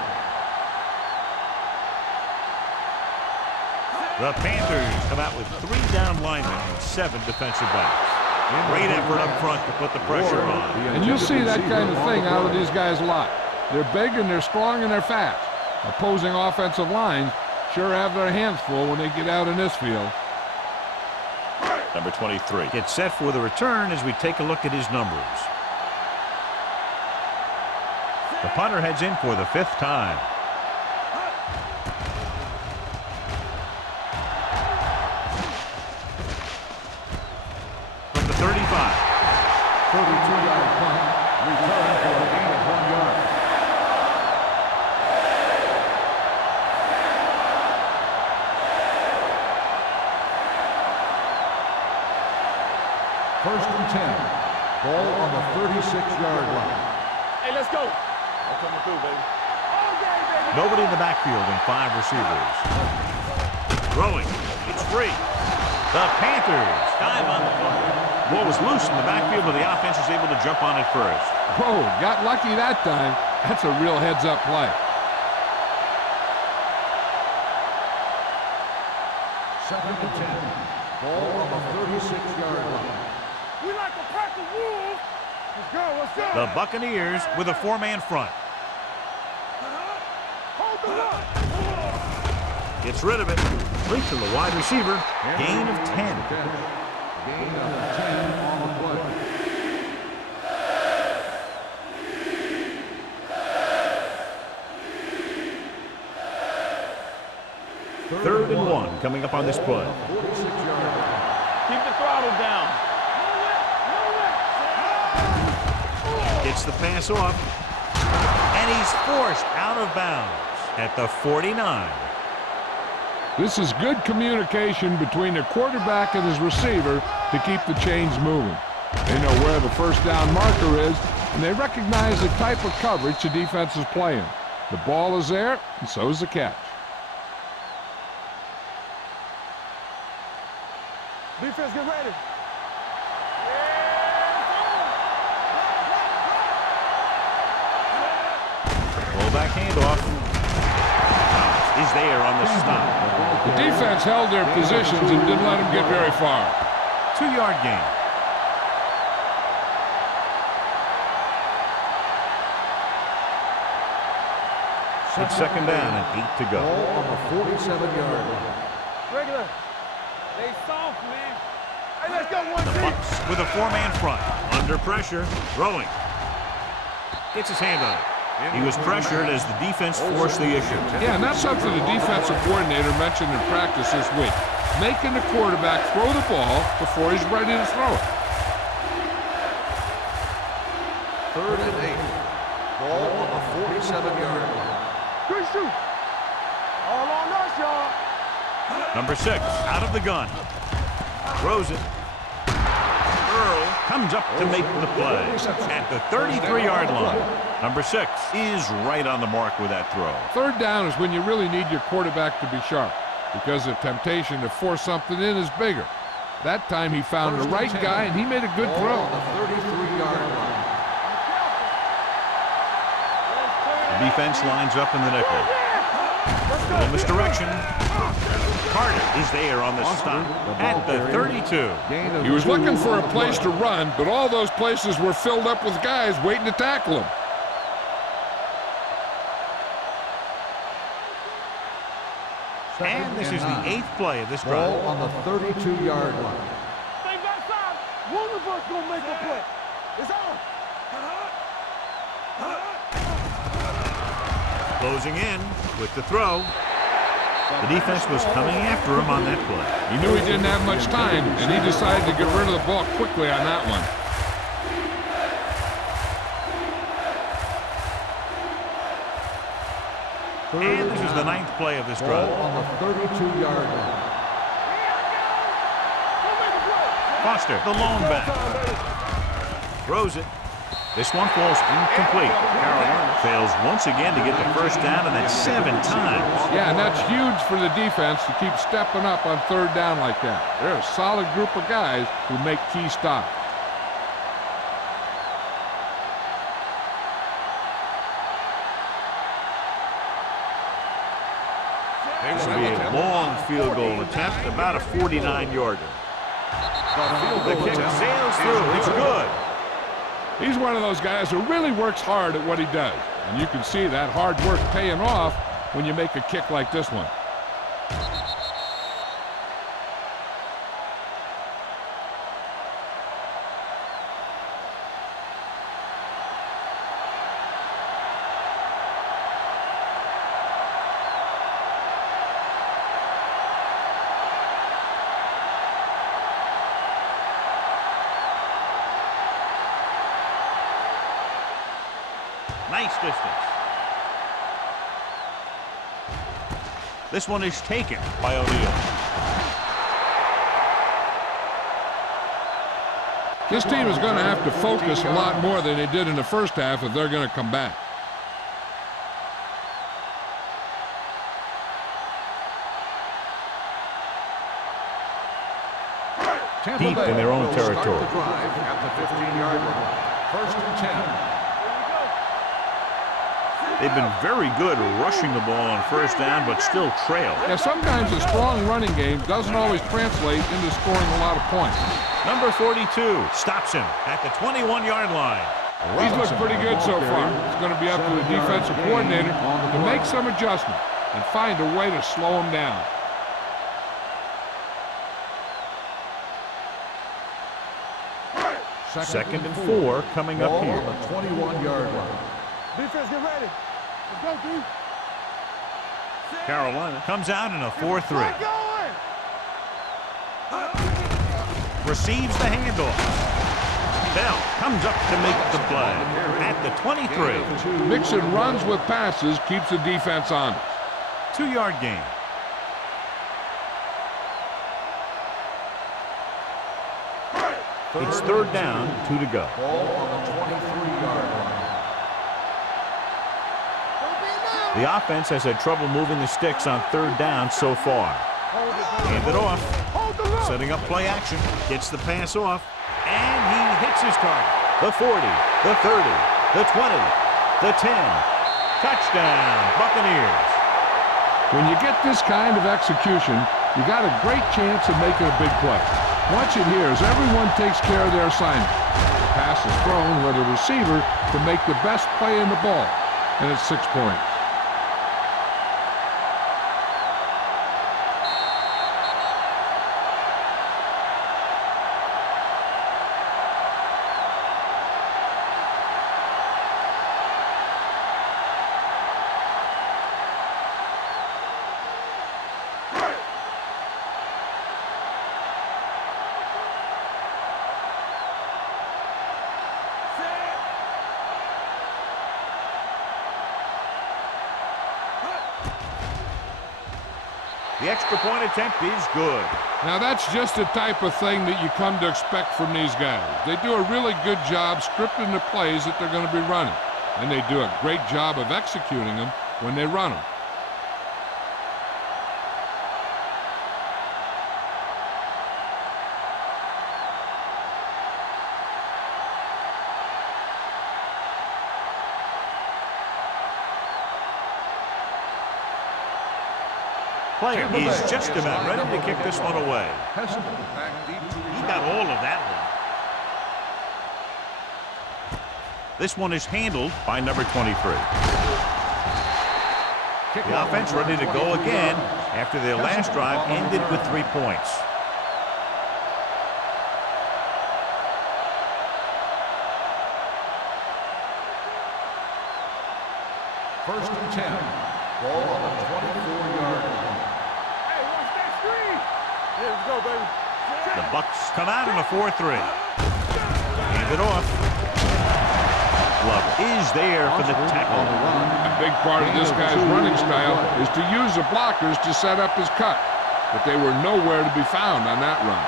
The Panthers come out with 3 down linemen and 7 defensive backs. Great effort up front to put the pressure on. And you'll see that kind of thing out of these guys a lot. They're big and they're strong and they're fast. Opposing offensive lines sure have their hands full when they get out in this field. Number 23 gets set for the return as we take a look at his numbers. The punter heads in for the 5th time. From the 35. 32-yard punt. Return for a gain of 1 yard. First and 10. Ball on the 36-yard line. Hey, let's go. I'm coming through, baby. All day, baby. Nobody in the backfield and 5 receivers. Throwing. It's free. The Panthers dive on the ball. Ball was loose in the backfield, but the offense was able to jump on it first. Whoa, got lucky that time. That's a real heads-up play. Second and 10. Ball on the 36-yard line. We like a pack of wolves. Let's go. Let's go. The Buccaneers with a 4-man front. Hold the run. Gets rid of it. Complete to the wide receiver. Gain of 10. Gain of 10 on the play. Third and 1 coming up on this play. 46-yard line. Keep the throttle down. Gets the pass off. And he's forced out of bounds at the 49. This is good communication between the quarterback and his receiver to keep the chains moving. They know where the first down marker is, and they recognize the type of coverage the defense is playing. The ball is there, and so is the catch. Defense, get ready. Fullback handoff. Is there on the stop. The defense held their positions and didn't let them get very far. 2-yard gain. It's second down and 8 to go. Ball on the 47-yard line. Regular. They soft, man. Hey, let's go. The Bucs with a 4-man front. Under pressure. Throwing. Gets his hand on it. He was pressured as the defense forced the issue. Yeah, and that's something the defensive coordinator mentioned in practice this week. Making the quarterback throw the ball before he's ready to throw it. Third and 8. Ball on the 47-yard line. Good shoot. All on us, y'all. Number 6 out of the gun. Throws it. Earl comes up to make the play at the 33-yard line. Number 6 is right on the mark with that throw. Third down is when you really need your quarterback to be sharp because the temptation to force something in is bigger. That time he found the right guy and he made a good throw. On the 33-yard line. The defense lines up in the nickel. Little misdirection. Carter is there on the stop at the 32. He was looking for a place to run, but all those places were filled up with guys waiting to tackle him. And this is the 8th play of this drive. Ball on the 32-yard line. Stay backside. One of us gonna make a play. It's on. Closing in with the throw. The defense was coming after him on that play. He knew he didn't have much time, and he decided to get rid of the ball quickly on that one. And this is the 9th play of this Ball drive. on the 32-yard line. Foster, the lone back. Throws it. This one falls incomplete. Carolina fails once again to get the first down, and that's 7 times. Yeah, and that's huge for the defense to keep stepping up on third down like that. They're a solid group of guys who make key stops. This will be a long field goal attempt, about a 49-yarder. The kick sails through. It's good. He's one of those guys who really works hard at what he does. And you can see that hard work paying off when you make a kick like this one. Nice distance. This one is taken by O'Neal. This team is going to have to focus a lot more than they did in the first half if they're going to come back. Deep in their own territory. The drive at the 15-yard line. 1st and 10. They've been very good rushing the ball on first down, but still trail. Yeah, sometimes a strong running game doesn't always translate into scoring a lot of points. Number 42 stops him at the 21-yard line. He's looked pretty good so far. It's going to be up to the defensive coordinator to make some adjustment and find a way to slow him down. Second and 4 coming up here. On the 21-yard line. Defense, get ready. Let's go, D. Carolina comes out in a 4-3. Get going. Receives the handoff. Bell comes up to make the play at the 23. Mixon runs with passes, keeps the defense honest. 2-yard gain. It's 3rd down, 2 to go. Ball on the 23-yard line. The offense has had trouble moving the sticks on 3rd down so far. Hand it off. Setting up play action. Gets the pass off. And he hits his target. The 40, the 30, the 20, the 10. Touchdown, Buccaneers. When you get this kind of execution, you got a great chance of making a big play. Watch it here as everyone takes care of their assignment. The pass is thrown with a receiver to make the best play in the ball, and it's 6 points. The extra point attempt is good. Now that's just the type of thing that you come to expect from these guys. They do a really good job scripting the plays that they're going to be running. And they do a great job of executing them when they run them. Player is just about ready to kick this one away. He got all of that one. This one is handled by number 23. The offense ready to go again after their last drive ended with 3 points. First and 10. Ball on the 24-yard line. Let's go, baby. The Bucs come out in a 4-3. Hand it off. Love is there for the tackle. A big part of this guy's running style is to use the blockers to set up his cut. But they were nowhere to be found on that run.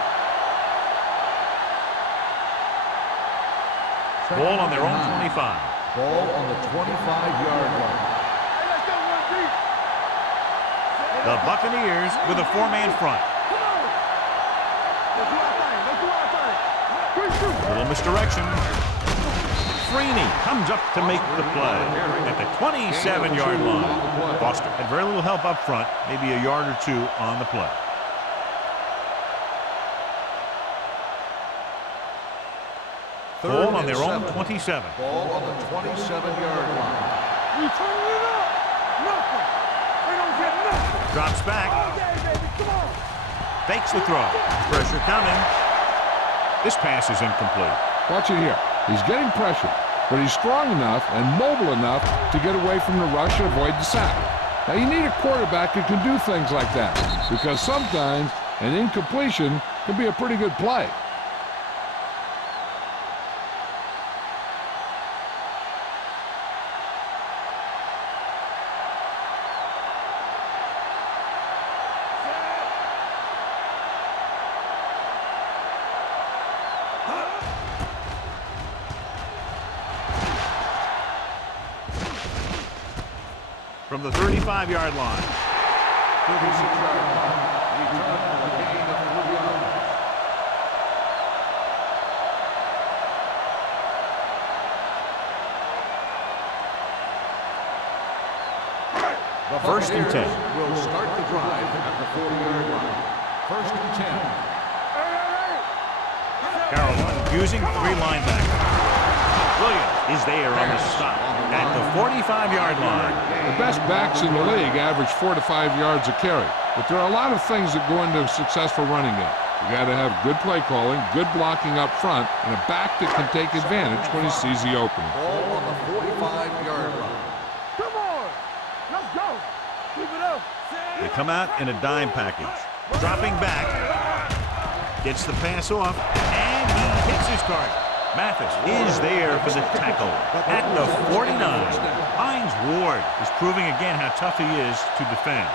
Ball on their own 25. Ball on the 25-yard line. Hey, let's go, 1-3. The Buccaneers with a 4-man front. Little misdirection. Freeney comes up to make the play at the 27-yard line. Foster had very little help up front, maybe a yard or two on the play. Ball on their own 27. Ball on the 27-yard line. You turning it up? Nothing. They don't get nothing. Drops back. Okay, baby, come on. Fakes the throw. Pressure coming. This pass is incomplete. Watch it here. He's getting pressure, but he's strong enough and mobile enough to get away from the rush and avoid the sack. Now, you need a quarterback who can do things like that, because sometimes an incompletion can be a pretty good play. From the 35-yard line. 36-yard line. Return for a gain of 3 yards. The First and 10. Will start the drive at the 40-yard line. First and 10. Carolina using 3 linebackers. Williams is there on the stop at the 45-yard line. The best backs in the league average 4 to 5 yards a carry, but there are a lot of things that go into a successful running game. You got to have good play calling, good blocking up front, and a back that can take advantage when he sees the opening. Ball on the 45-yard line. Come on. Let's go. Keep it up. They come out in a dime package. Dropping back. Gets the pass off, and he hits his target. Mathis is there for the tackle at the 49. Hines Ward is proving again how tough he is to defend.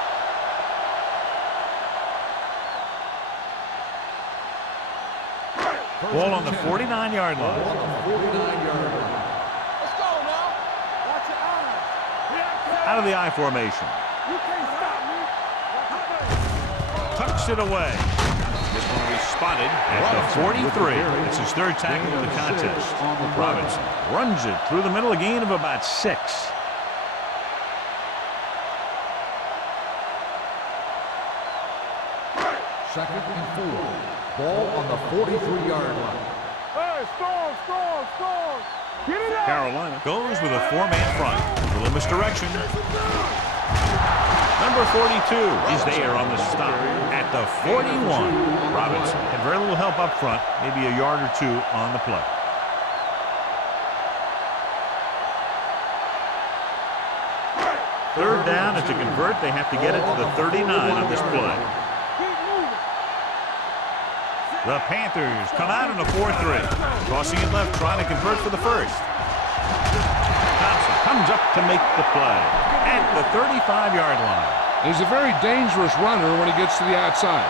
Ball on the 49-yard line. On the 49-yard line. Let's go now. Watch your eyes. Out of the I formation. You can't stop me. Watch your face. Tucks it away. This one will be spotted at the 43. It's his 3rd tackle of the contest. Robinson runs it through the middle, a gain of about 6. Second and 4. Ball on the 43-yard line. Hey, Storm. Get it out. Carolina goes with a 4-man front. A little misdirection. Number 42 is there on the stop at the 41. Robinson had very little help up front, maybe a yard or 2 on the play. Third down, and to convert, they have to get it to the 39 on this play. Keep moving. The Panthers come out in a 4-3. Crossing it left, trying to convert for the first. Thompson comes up to make the play at the 35-yard line. He's a very dangerous runner when he gets to the outside.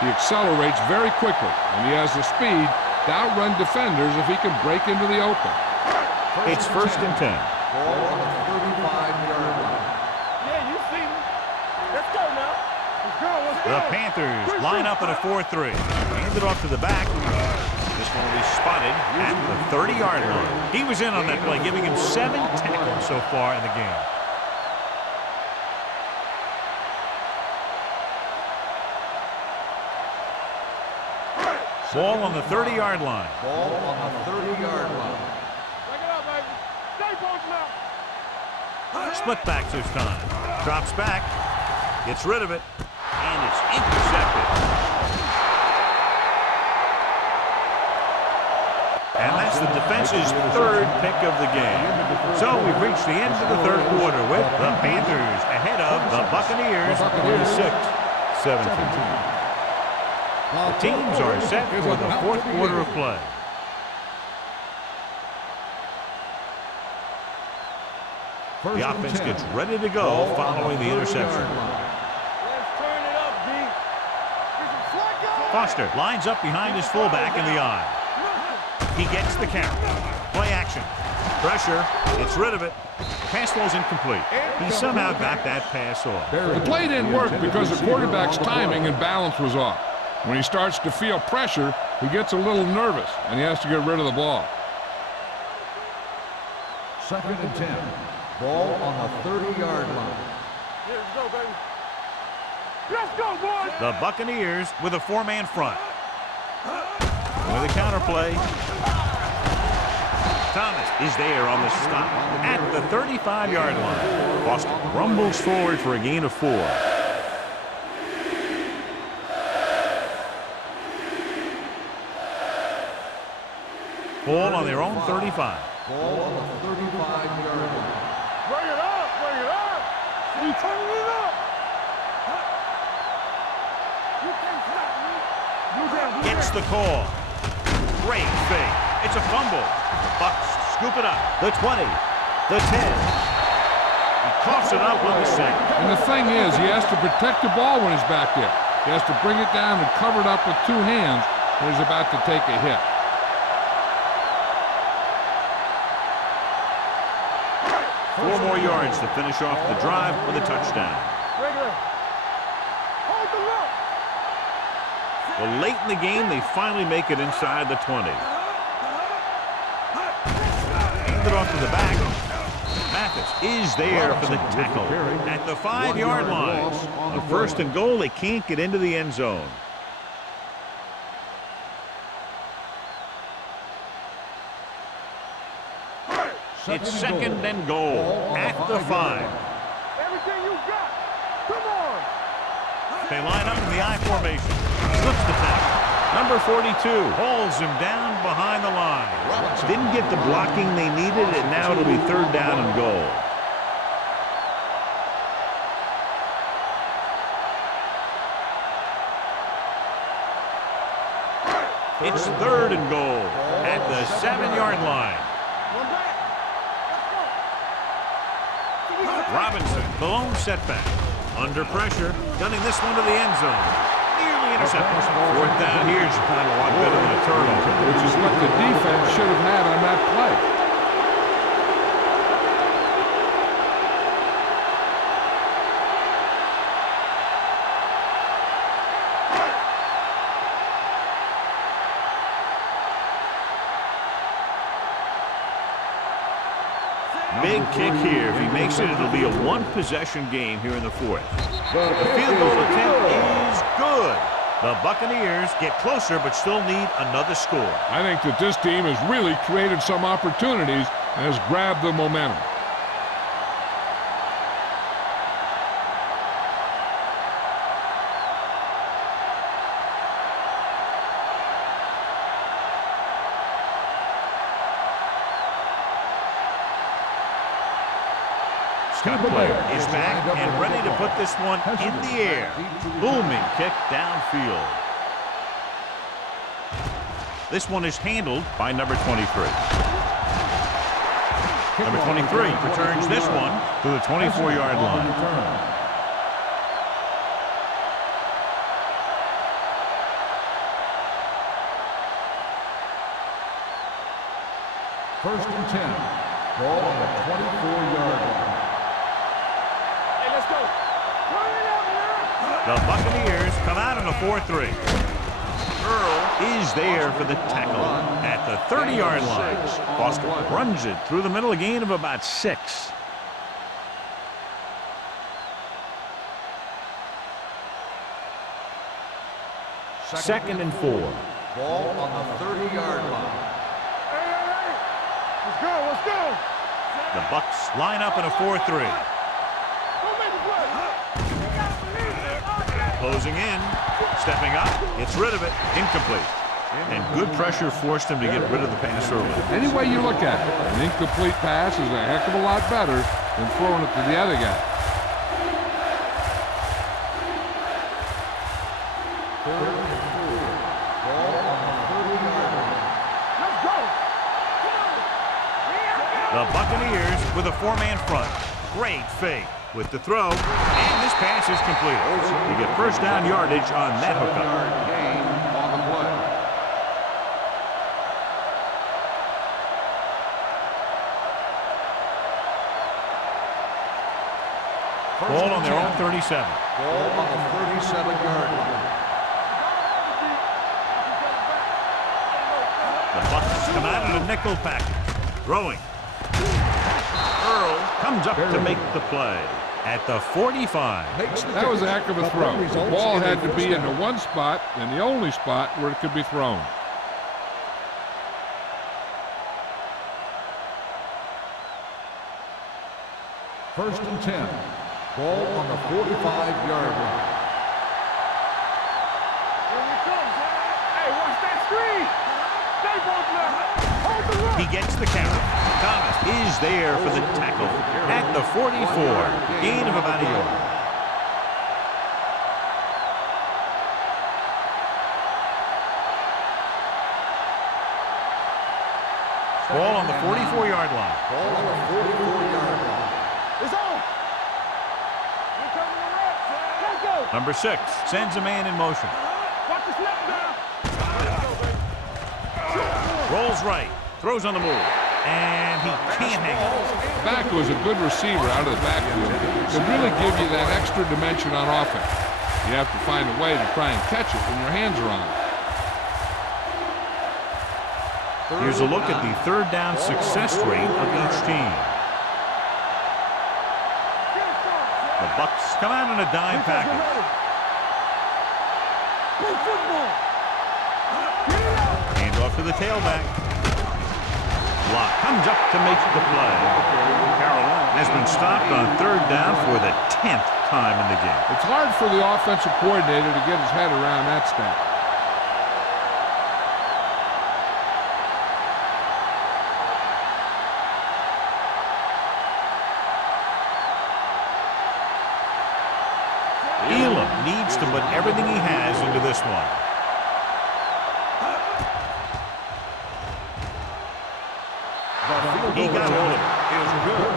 He accelerates very quickly, and he has the speed to outrun defenders if he can break into the open. It's first and 10. Ball on the 35-yard line. Yeah, you see me. Let's go now. Let's go. The Panthers line up in a 4-3. Hand it off to the back. This one will be spotted at the 30-yard line. He was in on that play, giving him 7 tackles so far in the game. Ball on the 30-yard line. Ball on the 30-yard line. Take it up, baby. Stay posted now. Split back this time. Drops back. Gets rid of it. And it's intercepted. And that's the defense's 3rd pick of the game. So we've reached the end of the 3rd quarter with the Panthers ahead of the Buccaneers 26-17. The teams are set for the 4th quarter of play. The offense gets ready to go following the interception. Let's turn it up, D. Get some slack on. Foster lines up behind his fullback in the eye. He gets the carry. Play action. Pressure. Gets rid of it. Pass ball's incomplete. He somehow got that pass off. The play didn't work because the quarterback's timing and balance was off. When he starts to feel pressure, he gets a little nervous, and he has to get rid of the ball. Second and 10. Ball on the 30-yard line. Here we go, baby. Let's go, boys. The Buccaneers with a 4-man front. With a counter play. Thomas is there on the stop at the 35-yard line. Boston rumbles forward for a gain of 4. Ball on their own 35. Ball on the 35-yard line. Bring it up, bring it up. You turning it up. You can't stop me. Gets the call. Great fake. It's a fumble. Bucks scoop it up. The 20. The 10. He coughs it up on the sack. And the thing is, he has to protect the ball when he's back there. He has to bring it down and cover it up with 2 hands when he's about to take a hit. Four more yards to finish off the drive with a touchdown. Regular. Hold the rope. Well, late in the game, they finally make it inside the 20. Hand it off to the back. Mathis is there for the tackle at the 5-yard line. On 1st and goal, they can't get into the end zone. It's 2nd and goal at the 5. Everything you got. Come on. They line up in the I formation. Slips the tackle. Number 42 hauls him down behind the line. Didn't get the blocking they needed, and now it'll be 3rd down and goal. It's 3rd and goal at the 7-yard line. Robinson, the lone setback. Under pressure, gunning this one to the end zone. Nearly intercepted. 4th down here's kind of a lot better than a turnover. Which is what the defense should have had on that play. Big kick here. If he makes it, it'll be a 1-possession game here in the 4th. The field goal attempt is good. The Buccaneers get closer but still need another score. I think that this team has really created some opportunities and has grabbed the momentum. Scott Player is back and ready to put this one in the air. Booming kick downfield. This one is handled by number 23. Number 23 returns this one to the 24-yard line. First and 10. Ball on the 24-yard line. The Buccaneers come out in a 4-3. Earl is there for the tackle at the 30-yard line. Boston runs it through the middle, a gain of about 6. Second and 4. Ball on the 30-yard line. Hey. Let's go, let's go. The Bucs line up in a 4-3. Don't make it play. Closing in, stepping up, gets rid of it, incomplete. And good pressure forced him to get rid of the pass early. Any way you look at it, an incomplete pass is a heck of a lot better than throwing it to the other guy. The Buccaneers with a 4-man front. Great fake with the throw, and this pass is completed. You get 1st down yardage on that hookup. Gain on the play. Ball on their own 37. Ball on the 37-yard line. The Bucs come out in a nickel package. Throwing. Earl comes up to make the play at the 45. That was a heck of a throw. The ball had to be in the one spot and the only spot where it could be thrown. First and 10. Ball on the 45-yard line. Here we come, Zach. Hey, watch that screen. Stay both left. Hold the run. He gets the carry. Thomas is there for the tackle at the 44. Gain of about a yard. Ball on the 44-yard line. Ball on the 44-yard line. It's on. Here comes the reps. Let's go. Number 6 sends a man in motion. Watch the snap down. Rolls right. Throws on the move. And he can't hang on. Back was a good receiver out of the backfield. Could really give you that extra dimension on offense. You have to find a way to try and catch it when your hands are on it. Here's a look at the third down success rate of each team. The Bucs come out in a dime package. Play football. Hand off to the tailback. Block comes up to make the play. Carolina has been stopped on third down for the 10th time in the game. It's hard for the offensive coordinator to get his head around that stat. Elam needs to put everything he has into this one. He got hold of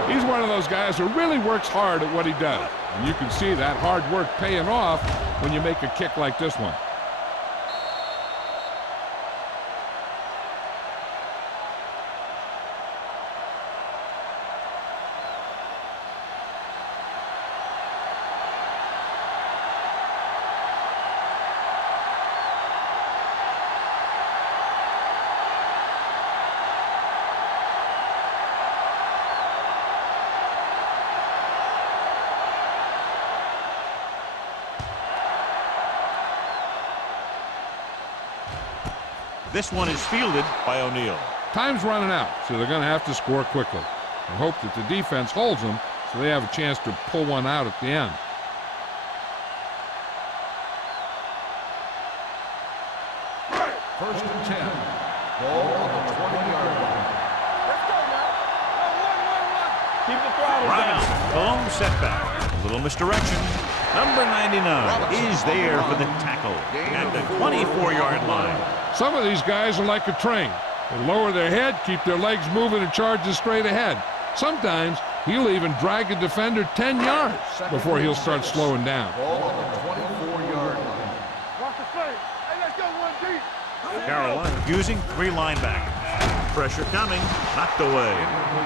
it. He's one of those guys who really works hard at what he does. And you can see that hard work paying off when you make a kick like this one. This one is fielded by O'Neal. Time's running out, so they're going to have to score quickly and hope that the defense holds them so they have a chance to pull one out at the end. First and 10. Ball on the 20-yard line. Let's go now. Run. Keep the throttle Brown, down. the lone setback. A little misdirection. Number 99 is there for the tackle at the 24-yard line. Some of these guys are like a train. They lower their head, keep their legs moving, and charges straight ahead. Sometimes he'll even drag a defender 10 yards before he'll start slowing down. Ball on the 24-yard line. Watch the play. Hey, let's go one deep. Carolina using 3 linebackers. Pressure coming, knocked away.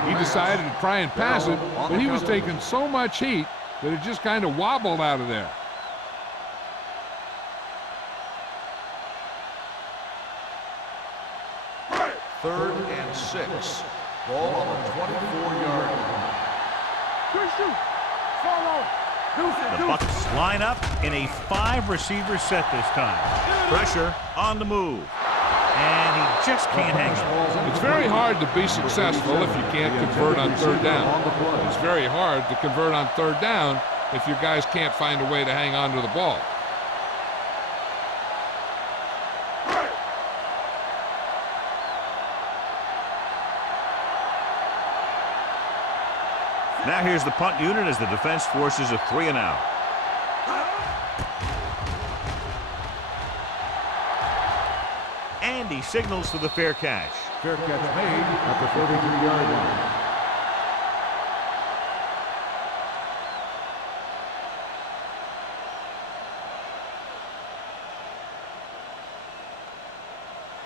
He decided to try and pass it, but he was taking so much heat that it just kind of wobbled out of there. Third and 6. Ball on the 24-yard line. Good shoot. Follow. The Bucs line up in a 5-receiver set this time. Pressure on the move. And he just can't hang on. It's very hard to be successful if you can't convert on third down. It's very hard to convert on third down if your guys can't find a way to hang on to the ball. Now here's the punt unit as the defense forces a 3 and out. And he signals for the fair catch. Fair catch made at the 33-yard line.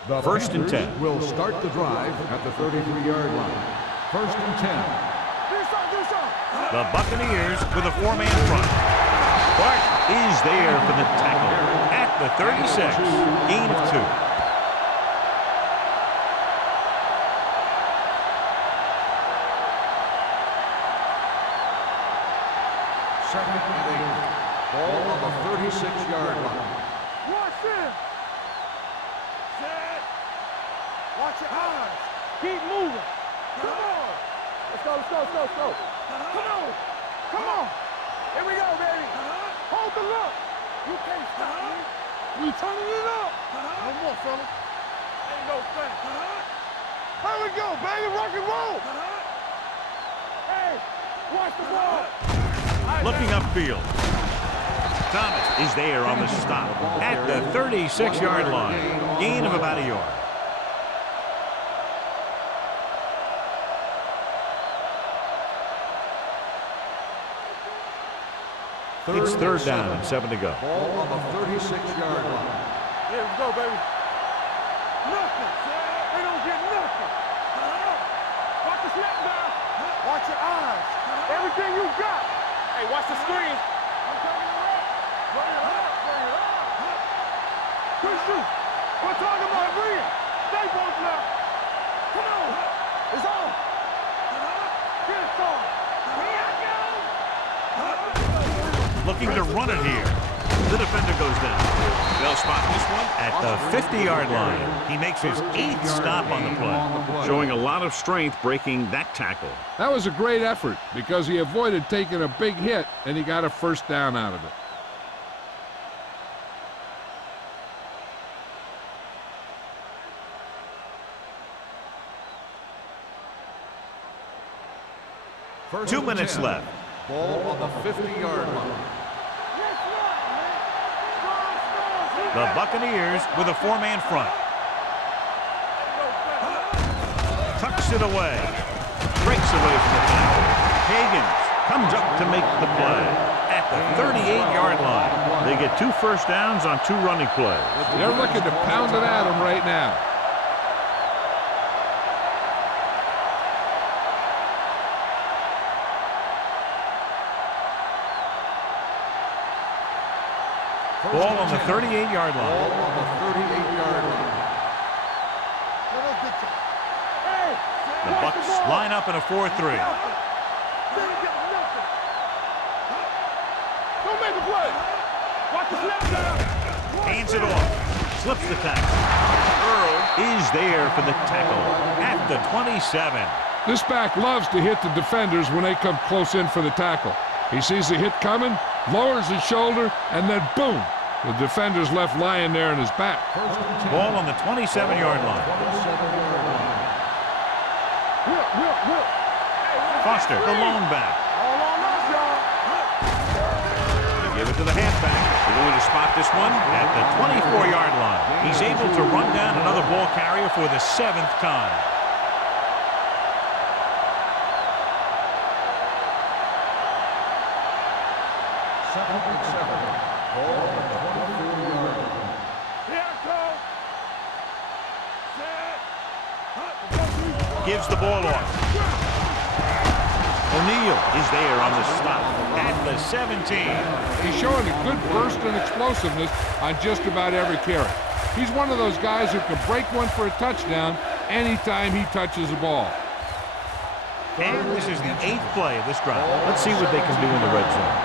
The First and Panthers 10. will start the drive at the 33-yard line. First and 10. The Buccaneers with a 4-man front. Clark is there for the tackle at the 36. Gain of 2. Second and 8. Ball on the 36-yard line. Watch him. Set. Watch your eyes. Keep moving. Come on. Let's go. Come on. Come on. Here we go, baby. Hold the look. You can't stop me. We turning it up. No more, fella. Ain't no thing. Here we go, baby. Rock and roll. Hey, watch the ball. Looking upfield. Thomas is there on the stop at the 36-yard line. Gain of about a yard. It's third down and 7 to go. Ball on the 36-yard line. Here we go, baby. Nothing. They don't get nothing. Watch the snap down. Watch your eyes. Everything you got. Hey, watch the screen. I'm coming around. Bring it up. Bring it up. Good shoot. We're talking about Rhea. Stay both now. Come on. It's on. Get it on. Here I go. Looking to run it here. The defender goes down. They'll spot this one at the 50-yard line. He makes his 8th stop on the play. Showing a lot of strength breaking that tackle. That was a great effort because he avoided taking a big hit and he got a first down out of it. First 2 and minutes 10. left. Ball on the 50-yard line. The Buccaneers with a 4-man front. Tucks it away. Breaks away from the tackle. Higgins comes up to make the play at the 38-yard line. They get 2 first downs on 2 running plays. They're looking to pound it at him right now. Ball on the 38-yard Ball line. on the 38-yard line. The Bucs line up in a 4-3. Don't make a play. Watch the snap down. Hands it off. Slips the tackle. Earl is there for the tackle at the 27. This back loves to hit the defenders when they come close in for the tackle. He sees the hit coming, lowers his shoulder, and then boom, the defender's left lying there in his back. Ball on the 27-yard line. Foster, the lone back. All on us, y'all. Give it to the halfback. They're going to spot this one at the 24-yard line. He's able to run down another ball carrier for the 7th time. Second and 7. Ball on the 24-yard line. Here I come. Set. Gives the ball off. O'Neal is there on the stop at the 17. He's showing a good burst and explosiveness on just about every carry. He's one of those guys who can break one for a touchdown anytime he touches the ball. And this is the 8th play of this drive. Let's see what they can do in the red zone.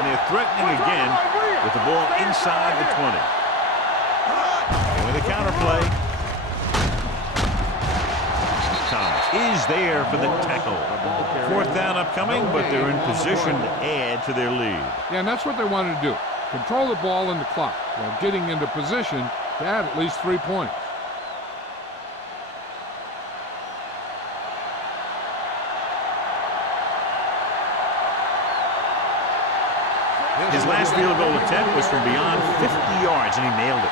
And they're threatening again with the ball inside the 20. And with a counter play, Thomas is there for the tackle. 4th down upcoming, but they're in position to add to their lead. Yeah, and that's what they wanted to do. Control the ball and the clock while getting into position to add at least 3 points. His last field goal attempt was from beyond 50 yards, and he nailed it.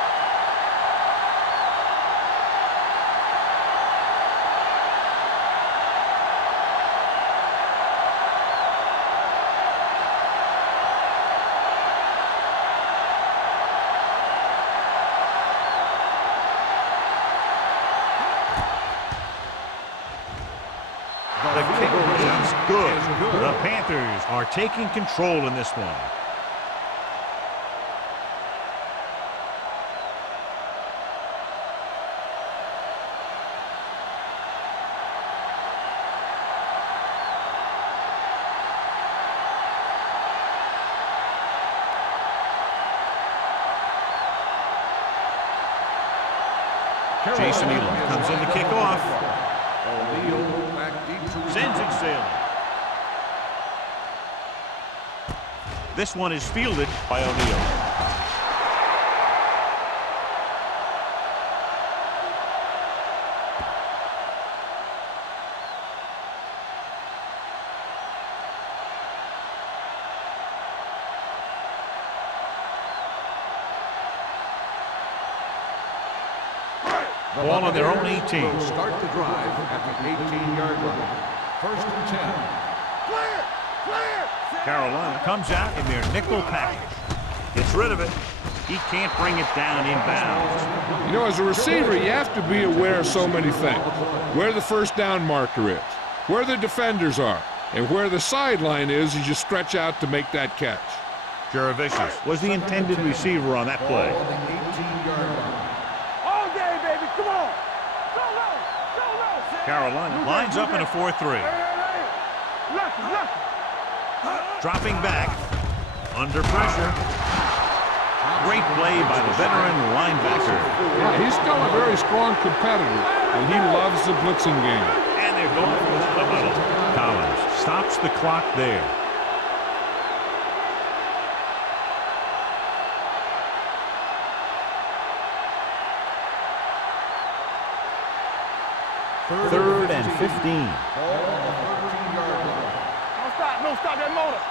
The kick is good. The Panthers are taking control in this one. Jason Elam comes in to kick off. O'Neal back deep to Sends it sailing. This one is fielded by O'Neal. Ball on their own 18. Will start the drive at the 18-yard line. First and 10. Clear! Clear! Carolina comes out in their nickel package. Gets rid of it. He can't bring it down inbounds. You know, as a receiver, you have to be aware of so many things. Where the first down marker is, where the defenders are, and where the sideline is as you stretch out to make that catch. Jurevicius was the intended receiver on that play. On the 18-yard line. All day, baby. Come on. Go low. Go low. Carolina lines up in a 4-3. Lucky. Dropping back. Under pressure. Great play by the veteran linebacker. Yeah, he's still a very strong competitor, and he loves the blitzing game. And they're going for the middle. Collins stops the clock there. Third and 15. Don't stop that motor.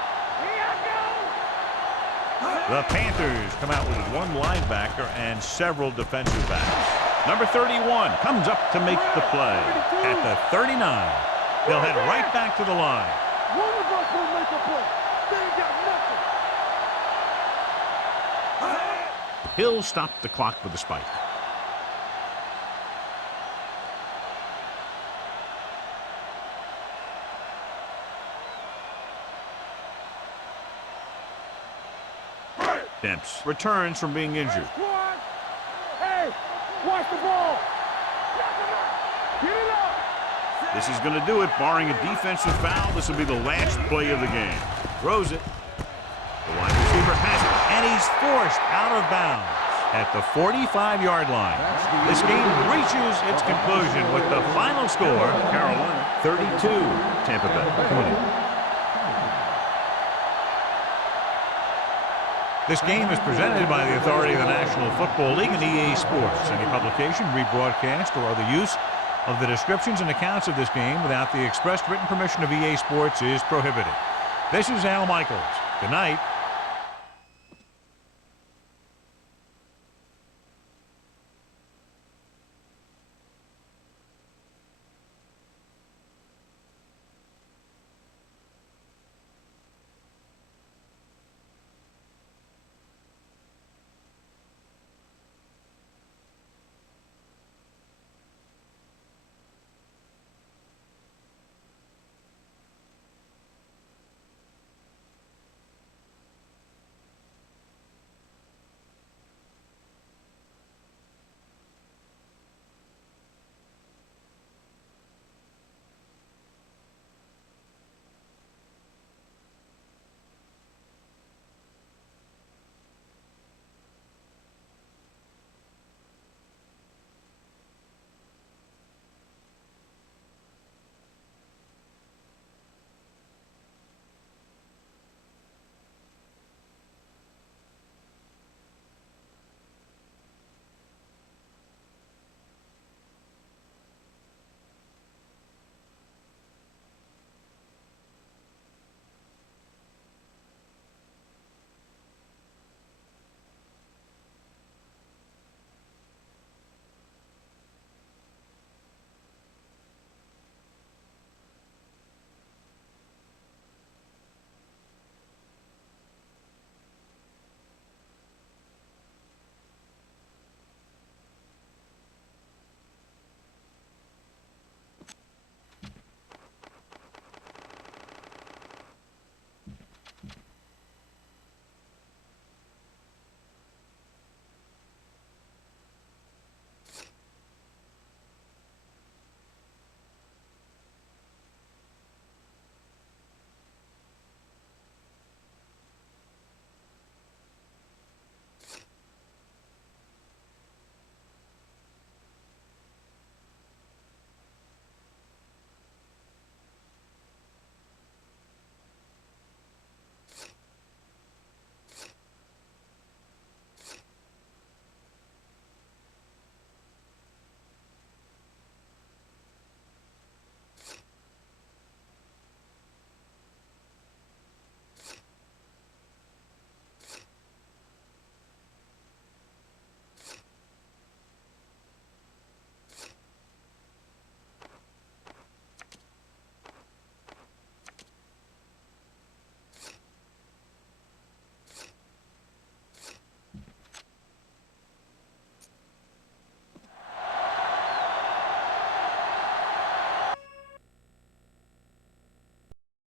The Panthers come out with one linebacker and several defensive backs. Number 31 comes up to make the play. At the 39, they'll head right back to the line. One of us will make a play. They ain't got nothing. He'll stop the clock with a spike. Demps returns from being injured. Squad. Hey, watch the ball. Get it up. This is going to do it, barring a defensive foul. This will be the last play of the game. Throws it. The wide receiver has it, and he's forced out of bounds at the 45-yard line. This game reaches its conclusion with the final score, Carolina 32, Tampa Bay 20. This game is presented by the authority of the National Football League and EA Sports. Any publication, rebroadcast, or other use of the descriptions and accounts of this game without the expressed written permission of EA Sports is prohibited. This is Al Michaels. Good night.